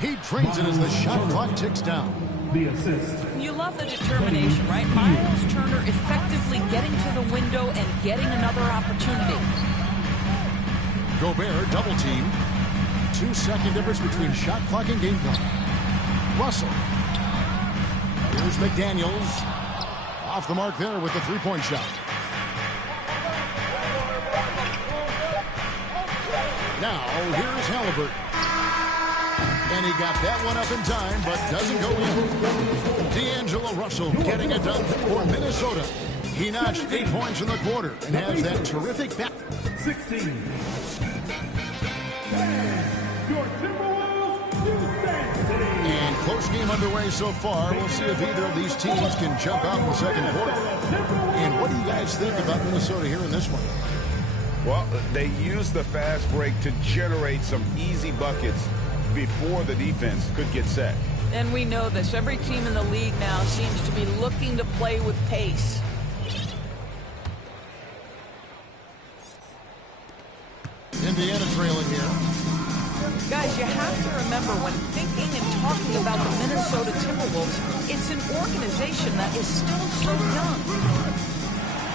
He drains it as the shot clock ticks down. The assist. You love the determination, right? Miles Turner effectively getting to the window and getting another opportunity. Gobert double team. 2-second difference between shot clock and game clock. Russell. Here's McDaniels. Off the mark there with the three-point shot. Now, here's Halliburton. And he got that one up in time, but doesn't go in. D'Angelo Russell getting it done for Minnesota. He notched 8 points in the quarter and has that terrific back. 16. Your Timberwolves, Houston City. And close game underway so far. We'll see if either of these teams can jump out in the second quarter. And what do you guys think about Minnesota here in this one? Well, they used the fast break to generate some easy buckets before the defense could get set. And we know this. Every team in the league now seems to be looking to play with pace. Indiana trailing here. Guys, you have to remember when thinking and talking about the Minnesota Timberwolves, it's an organization that is still so young.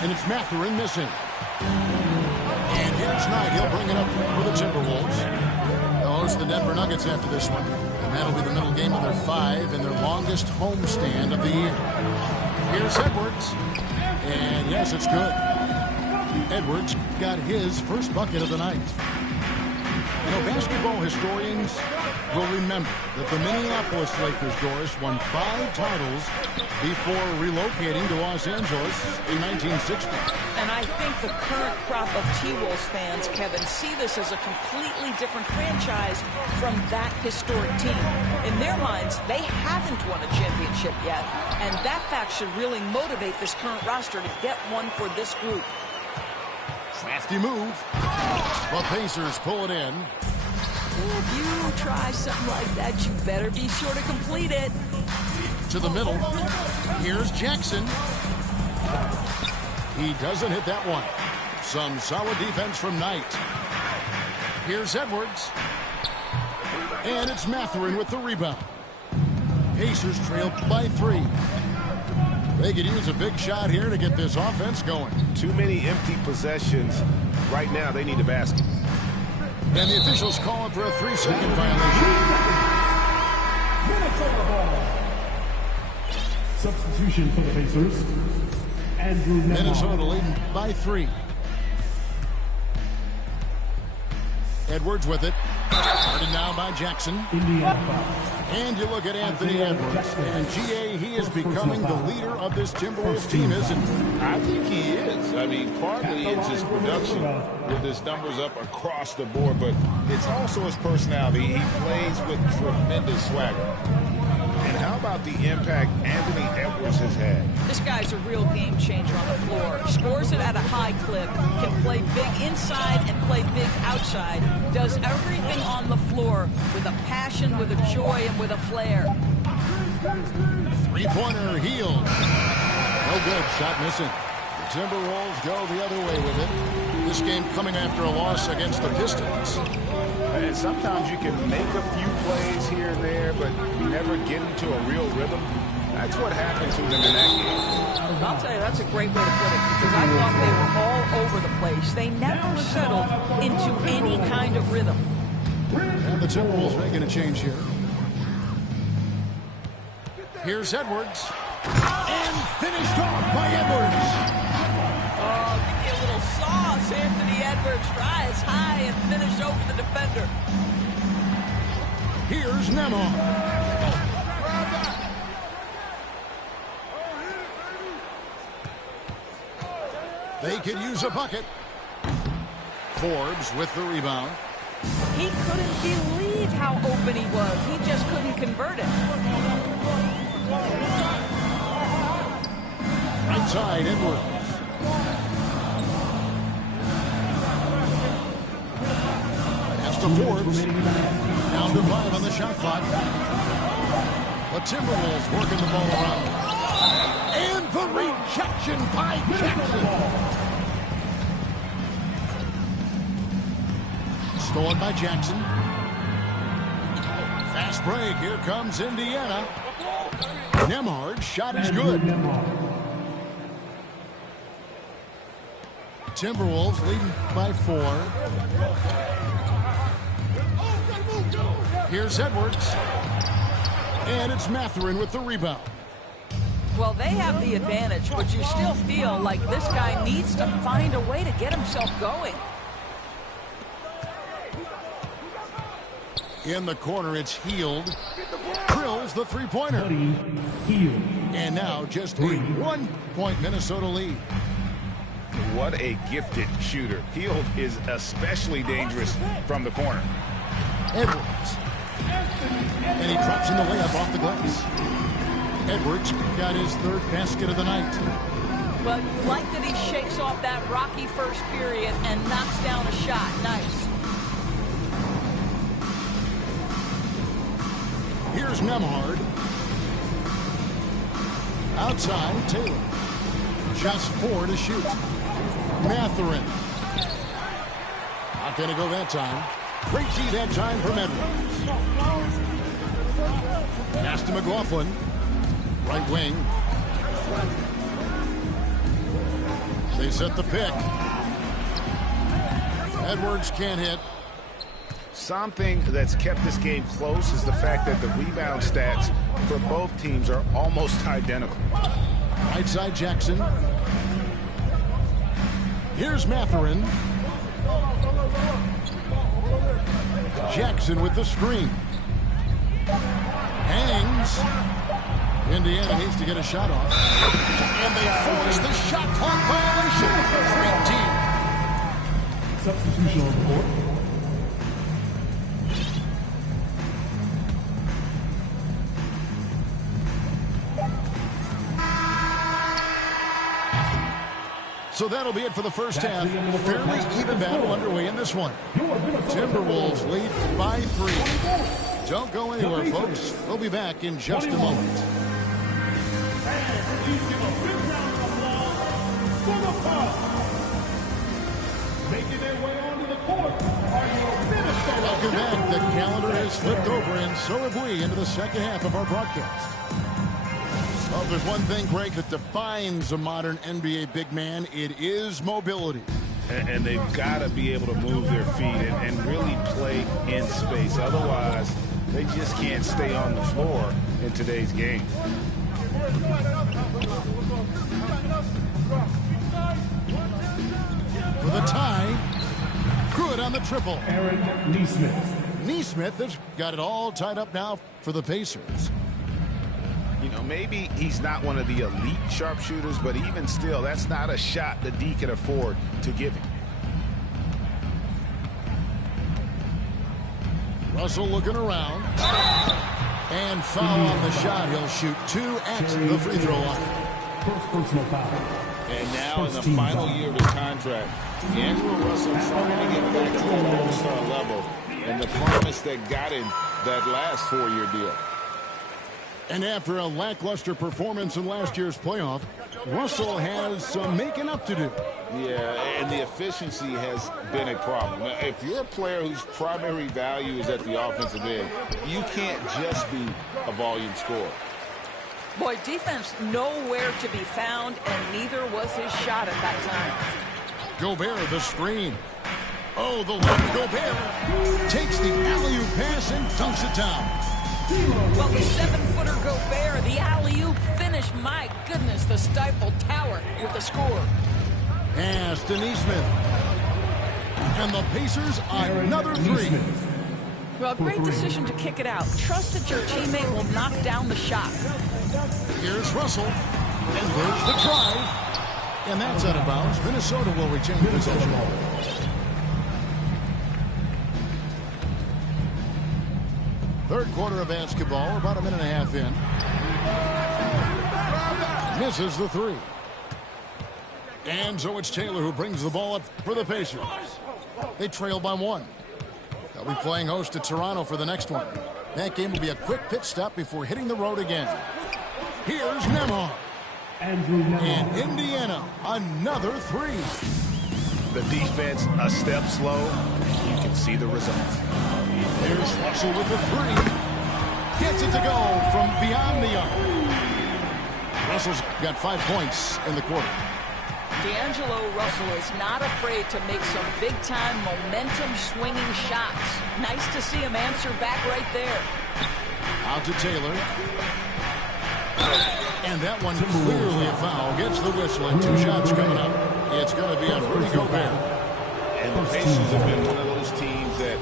And it's Mathurin missing. And here's Knight. He'll bring it up for the Timberwolves. They'll host the Denver Nuggets after this one. And that'll be the middle game of their 5 and their longest homestand of the year. Here's Edwards. And yes, it's good. Edwards got his first bucket of the night. You know, basketball historians will remember that the Minneapolis Lakers, Doris, won 5 titles before relocating to Los Angeles in 1960. And I think the current crop of T-Wolves fans, Kevin, see this as a completely different franchise from that historic team. In their minds, they haven't won a championship yet, and that fact should really motivate this current roster to get one for this group. Crafty move. The Pacers pull it in. If you try something like that, you better be sure to complete it. To the middle. Here's Jackson. He doesn't hit that one. Some solid defense from Knight. Here's Edwards. And it's Mathurin with the rebound. Pacers trail by 3. They could use a big shot here to get this offense going. Too many empty possessions. Right now, they need a basket. And the officials calling for a 3-second violation. Minnesota ball. Substitution for the Pacers. Andrew Nembhard. Minnesota leading by 3. Edwards with it. Started now by Jackson. Indiana. And you look at Anthony Edwards. And G.A., he is becoming the leader of this Timberwolves team, isn't he? I think he is. I mean, partly it's his production with his numbers up across the board, but it's also his personality. He plays with tremendous swagger. And how about the impact Anthony Edwards has had? This guy's a real game changer on the floor. Scores it at a high clip, can play big inside and play big outside. Does everything on the floor with a passion, with a joy, and with a flair. Three-pointer, Hield. No good, shot missing. The Timberwolves go the other way with it. This game coming after a loss against the Pistons. And sometimes you can make a few plays here and there, but never get into a real rhythm. That's what happened to them in that game. I'll tell you, that's a great way to put it, because I thought they were all over the place. They never settled into any kind of rhythm. And the Timberwolves making a change here. Here's Edwards. And finished off by Edwards. Oh, give me a little sauce. Anthony Edwards rise high and finish over the defender. Here's Nembhard. They could use a bucket. Forbes with the rebound. He couldn't believe how open he was. He just couldn't convert it. Right side, Edwards. Pass to Forbes. Down to 5 on the shot clock. The Timberwolves working the ball around. And the rejection by Jackson. Stolen by Jackson. Fast break. Here comes Indiana. Nembhard's shot is good. Timberwolves leading by 4. Here's Edwards. And it's Mathurin with the rebound. Well, they have the advantage, but you still feel like this guy needs to find a way to get himself going. In the corner, it's Hield. Drills the three-pointer. And now just a 1-point Minnesota lead. What a gifted shooter. Hield is especially dangerous from the corner. Edwards. And he drops in the layup off the glass. Edwards got his 3rd basket of the night. Well, you like that he shakes off that rocky first period and knocks down a shot. Nice. Here's Nembhard. Outside, Taylor. Just 4 to shoot. Mathurin. Not going to go that time. Great D that time from Edwards. Pass to McLaughlin. Right wing. They set the pick. Edwards can't hit. Something that's kept this game close is the fact that the rebound stats for both teams are almost identical. Right side, Jackson. Here's Mathurin. Jackson with the screen. Hangs. Indiana needs to get a shot off. And they force the shot clock violation. Great team. Substitution on the court. So that'll be it for the first half. Fairly even battle underway in this one. Timberwolves lead by 3. Don't go anywhere, folks. We'll be back in just a moment. Making their way onto the court. Welcome back. The calendar has flipped over, and so have we, into the second half of our broadcast. Well, if there's one thing, Greg, that defines a modern NBA big man, it is mobility. And they've got to be able to move their feet and really play in space. Otherwise, they just can't stay on the floor in today's game. For the tie, good on the triple. Aaron Nesmith. Nesmith has got it all tied up now for the Pacers. You know, maybe he's not one of the elite sharpshooters, but even still, that's not a shot that D can afford to give him. Russell looking around. And foul on the shot. He'll shoot 2 at the free throw line. First personal foul. And now in the final year of his contract, D'Angelo Russell trying to get back to that all-star level and the promise that got him that last 4-year deal. And after a lackluster performance in last year's playoff, Russell has some making up to do. Yeah, and the efficiency has been a problem. Now, if you're a player whose primary value is at the offensive end, you can't just be a volume scorer. Boy, defense nowhere to be found, and neither was his shot at that time. Gobert, the screen. Oh, the lob. Gobert takes the alley-oop pass and dunks it down. Well, the 7-footer Gobert, the alley-oop finish, my goodness, the Stifle Tower with the score. Pass to Nesmith. And the Pacers another 3. Well, great decision to kick it out. Trust that your teammate will knock down the shot. Here's Russell. And there's the drive. And that's out of bounds. Minnesota will retain possession. Third quarter of basketball, about a minute and a half in. Misses the three. And so it's Taylor who brings the ball up for the Pacers. They trail by 1. They'll be playing host to Toronto for the next one. That game will be a quick pit stop before hitting the road again. Here's Nembhard. And Indiana, another three. The defense a step slow. You can see the result. Here's Russell with the three. Gets it to go from beyond the arc. Russell's got 5 points in the quarter. D'Angelo Russell is not afraid to make some big-time momentum-swinging shots. Nice to see him answer back right there. Out to Taylor. And that one clearly a foul. Gets the whistle and 2 shots coming up. It's going to be on Rudy Gobert. And the Pacers have been one of those teams that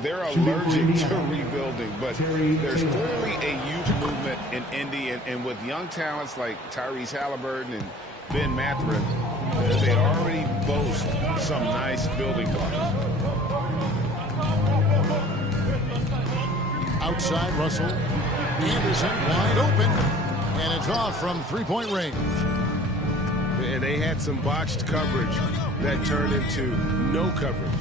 they're allergic to rebuilding, but there's clearly a youth movement in Indy, and with young talents like Tyrese Halliburton and Ben Mathurin, they already boast some nice building blocks. Outside Russell. Anderson wide open. And it's off from 3-point range. And they had some botched coverage that turned into no coverage.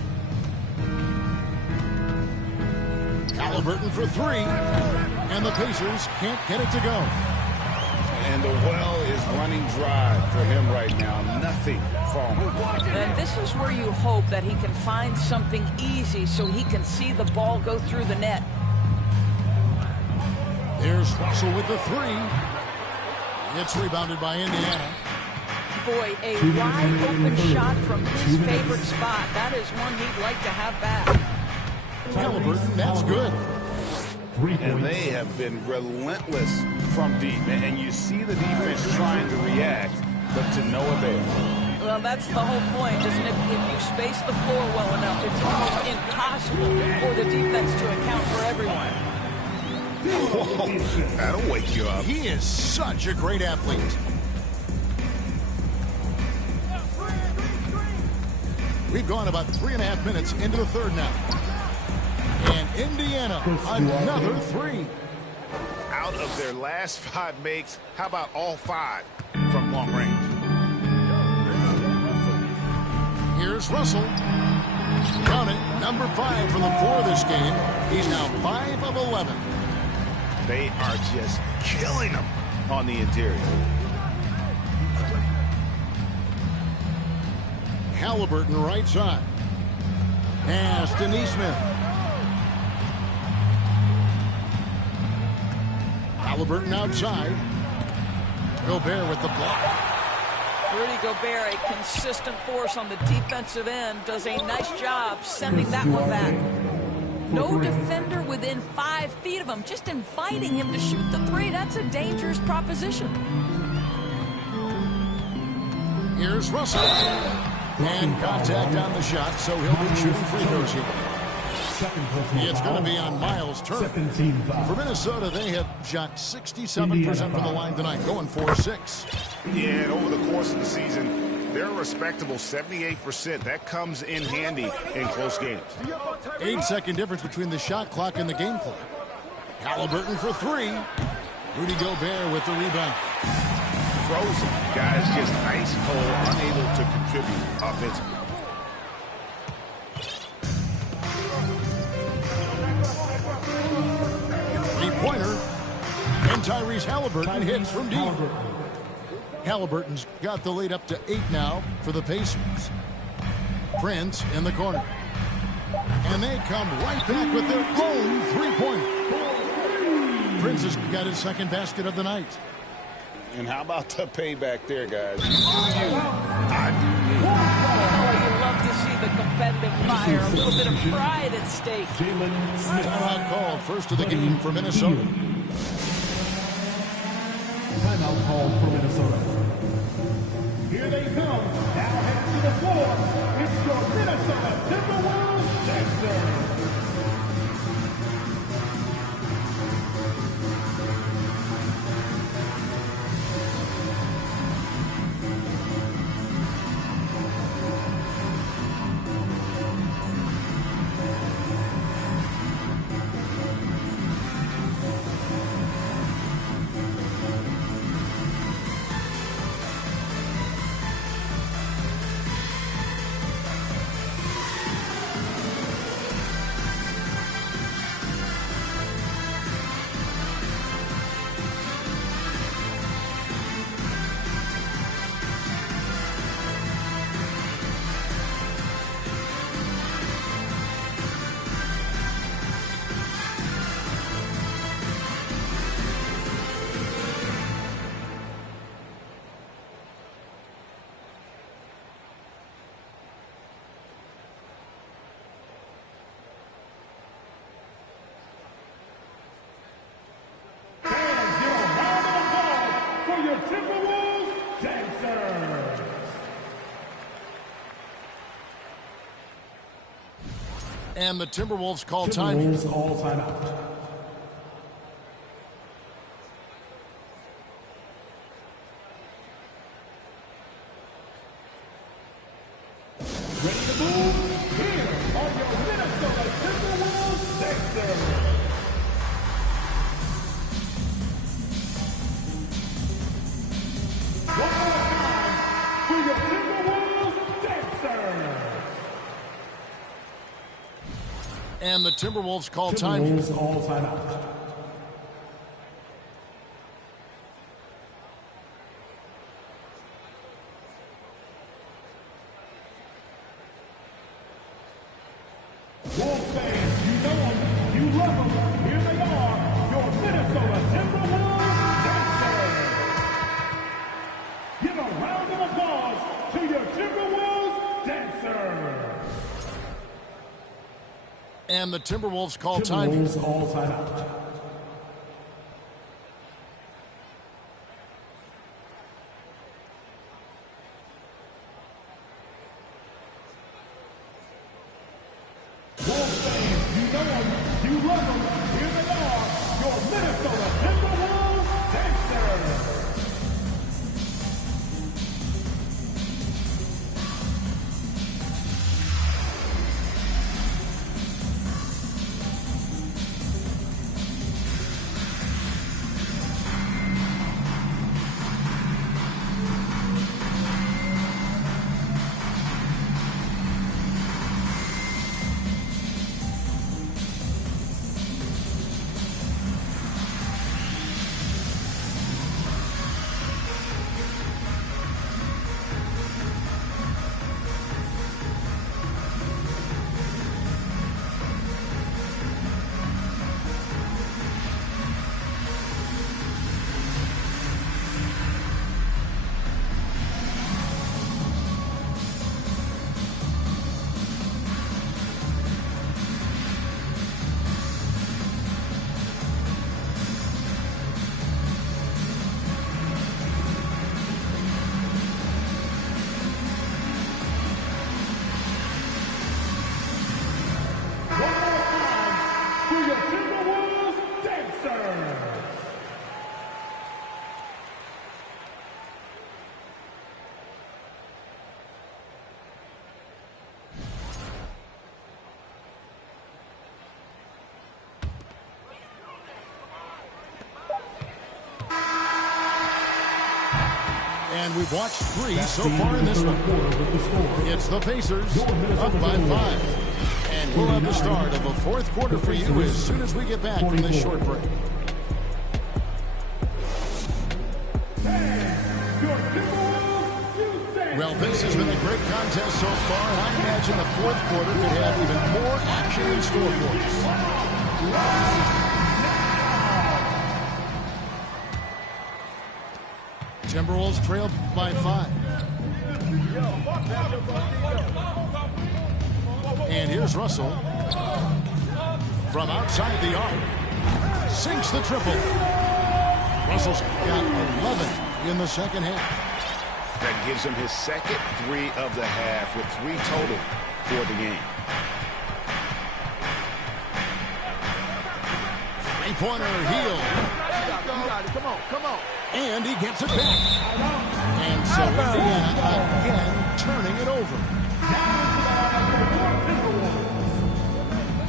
Halliburton for 3. And the Pacers can't get it to go. And the well is running dry for him right now. Nothing falling. And this is where you hope that he can find something easy so he can see the ball go through the net. There's Russell with the 3. It's rebounded by Indiana. Boy, a wide-open shot from his favorite spot. That is one he'd like to have back. Halliburton, that's good. And they have been relentless from deep. And you see the defense trying to react, but to no avail. Well, that's the whole point, isn't it? If you space the floor well enough, it's almost impossible for the defense to account for everyone. Whoa, that'll wake you up. He is such a great athlete. We've gone about 3.5 minutes into the third now. And Indiana, another 3. Out of their last 5 makes, how about all 5 from long range? Here's Russell. Count it, number 5 for the 4 this game. He's now 5 of 11. They are just killing them on the interior. Halliburton right side. Pass to Nesmith. Halliburton outside. Gobert with the block. Rudy Gobert, a consistent force on the defensive end, does a nice job sending that one back. No defender within 5 feet of him, just inviting him to shoot the 3. That's a dangerous proposition. Here's Russell. And contact on the shot, so he'll be shooting free throws here. It's going to be on Miles Turner. For Minnesota, they have shot 67% from the line tonight, going 4-6. Yeah, and over the course of the season, they're a respectable 78%. That comes in handy in close games. 8-second difference between the shot clock and the game clock. Halliburton for 3. Rudy Gobert with the rebound. Frozen. Guys just ice cold, unable to contribute offensively. Three-pointer. And Tyrese Halliburton hits from deep. Halliburton's got the lead up to 8 now for the Pacers. Prince in the corner. And they come right back with their own three-pointer. Prince has got his second basket of the night. And how about the payback there, guys? Oh, you love to see the competitive fire, a little bit of pride at stake. Timeout called, first of the game for Minnesota. Timeout called for Minnesota. Here they come. Now heading to the floor. It's your Minnesota Timberwolves. Sixers. And the Timberwolves call timeout. Timberwolves call timeout. Ready to move? Here are your Minnesota Timberwolves Sixers. One more time for your Timberwolves Sixers. And the Timberwolves call timeout. Timberwolves call timeout. Wolves fans, you know them, you love them. Here they are, your Minnesota Timberwolves Sixers. Give a round of applause to your Timberwolves dancers. And the Timberwolves call timeout. Timberwolves call timeout. Wolves fans, you know them, you love them. Here they are, your Minnesota Timberwolves dancers. And we've watched 3 so far in this one. It's the Pacers up by 5. And we'll have the start of a fourth quarter for you as soon as we get back from this short break. Well, this has been a great contest so far, and I imagine the fourth quarter could have even more action in store for us. Timberwolves trailed by 5. And here's Russell. From outside the arc. Sinks the triple. Russell's got 11 in the second half. That gives him his second 3 of the half with 3 total for the game. Three-pointer heel. Come on. And he gets it back. And so Indiana again turning it over.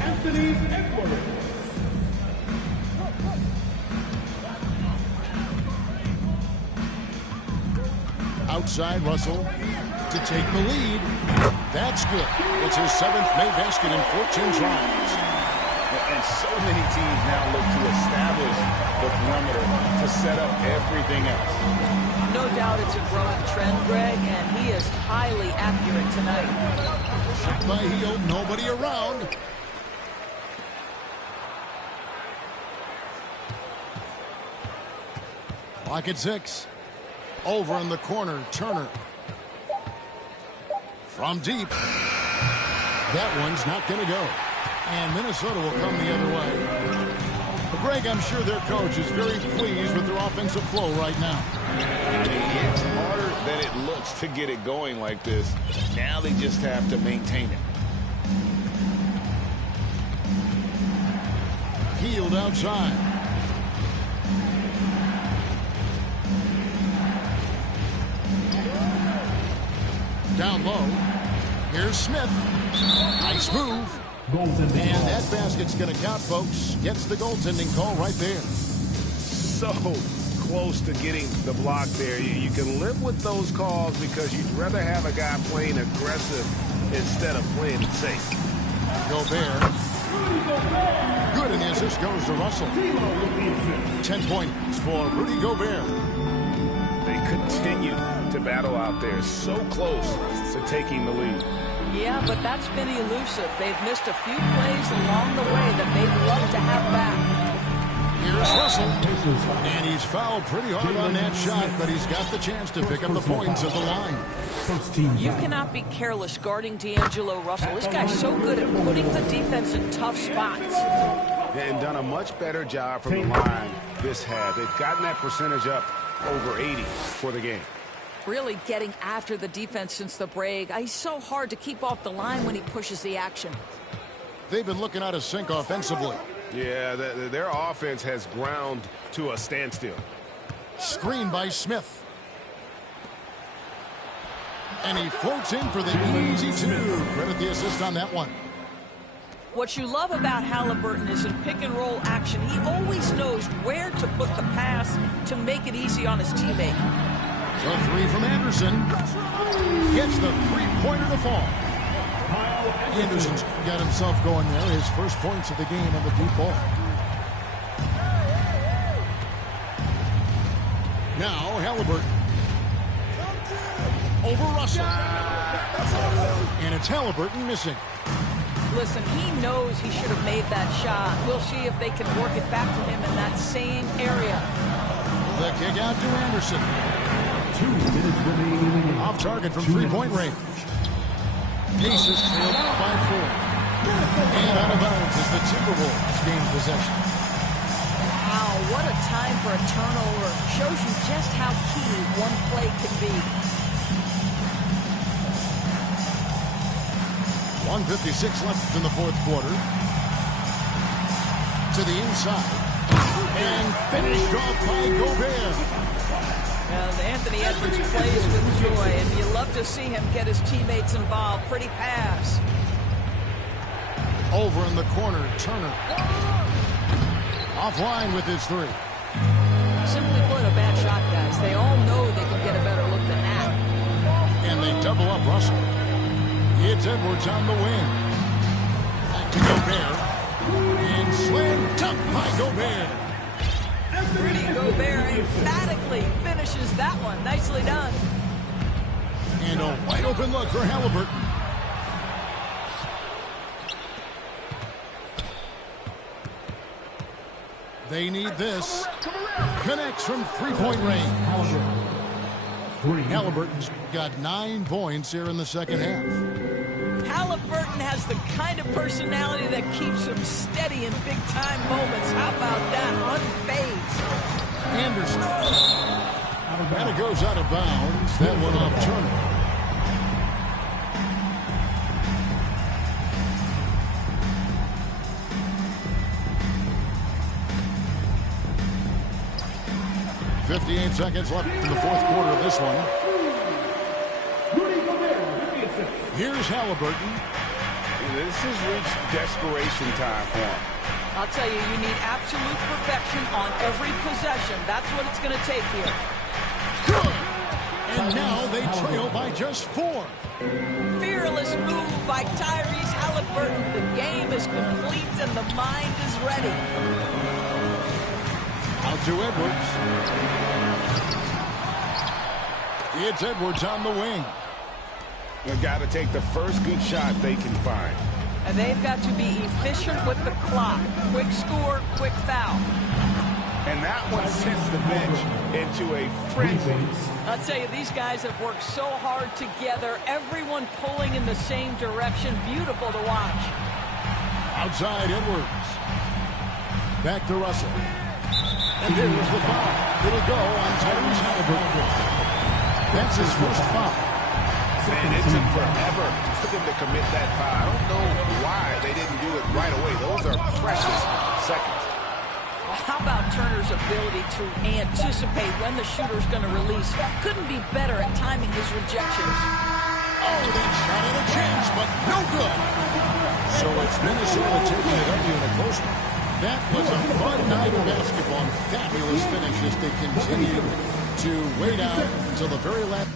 Anthony Edwards. Outside Russell to take the lead. That's good. It's his 7th made basket in 14 tries. And so many teams now look to establish the perimeter to set up everything else. No doubt it's a growing trend, Greg, and he is highly accurate tonight. Shot by heel, nobody around. Clock at 6. Over in the corner, Turner. From deep. That one's not going to go. And Minnesota will come the other way. But Greg, I'm sure their coach is very pleased with their offensive flow right now. It's harder than it looks to get it going like this. Now they just have to maintain it. field outside. Down low. Here's Smith. Nice move. And that basket's going to count, folks. Gets the goaltending call right there. So close to getting the block there. You can live with those calls because you'd rather have a guy playing aggressive instead of playing it safe. Gobert. Good, and the assist goes to Russell. 10 points for Rudy Gobert. They continue to battle out there, so close to taking the lead. Yeah, but that's been elusive. They've missed a few plays along the way that they'd love to have back. Here's Russell, and he's fouled pretty hard on that shot, but he's got the chance to pick up the points at the line. You cannot be careless guarding D'Angelo Russell. This guy's so good at putting the defense in tough spots. And done a much better job from the line this half. They've gotten that percentage up over 80 for the game. Really getting after the defense since the break. He's so hard to keep off the line when he pushes the action. They've been looking out of sync offensively. Yeah, their offense has ground to a standstill. Screen by Smith. And he floats in for the easy two. Credit the assist on that one. What you love about Halliburton is in pick-and-roll action, he always knows where to put the pass to make it easy on his teammate. So three from Anderson. Gets the three-pointer to fall. Anderson's got himself going there. His first points of the game on the deep ball. Now Halliburton. Over Russell. And it's Halliburton missing. Listen, he knows he should have made that shot. We'll see if they can work it back to him in that same area. The kick out to Anderson. 2 minutes remaining. Off target from three-point range. Pacers trailed by 4. And out of bounds as the Timberwolves gain possession. Wow, what a time for a turnover. Shows you just how key one play can be. 1:56 left in the fourth quarter. To the inside. And finished off by Gobert. And Anthony Edwards plays with joy, and you love to see him get his teammates involved. Pretty pass. Over in the corner, Turner. Offline with his three. Simply put, a bad shot, guys. They all know they can get a better look than that. And they double up Russell. It's Edwards on the wing. Back to Gobert. And slam dunk by Gobert. Rudy Gobert emphatically finishes that one. Nicely done. And a wide open look for Halliburton. They need this. Connects from three-point range. Halliburton's got 9 points here in the second half. Halliburton has the kind of personality that keeps him steady in big-time moments. How about that? Unfazed. Anderson. And it goes out of bounds. That one off Turner. .58 seconds left in the fourth quarter of this one. Here's Halliburton. This has reached desperation time for him. I'll tell you, you need absolute perfection on every possession. That's what it's going to take here. Good. And now they trail by just 4. Fearless move by Tyrese Halliburton. The game is complete and the mind is ready. Out to Edwards. It's Edwards on the wing. They've got to take the first good shot they can find. And they've got to be efficient with the clock. Quick score, quick foul. And that one sends the bench into a frenzy. I'll tell you, these guys have worked so hard together. Everyone pulling in the same direction. Beautiful to watch. Outside Edwards. Back to Russell. And there was the foul. It'll go on Tyrese Halliburton. That's his first foul. Man, it took forever for them to commit that foul. I don't know why they didn't do it right away. Those are precious seconds. How about Turner's ability to anticipate when the shooter's going to release? Couldn't be better at timing his rejections. Oh, they shot at a chance, but no good. So it's Minnesota taking it up in a close one. That was a fun night of basketball and fabulous finish as they continued to wait out until the very last.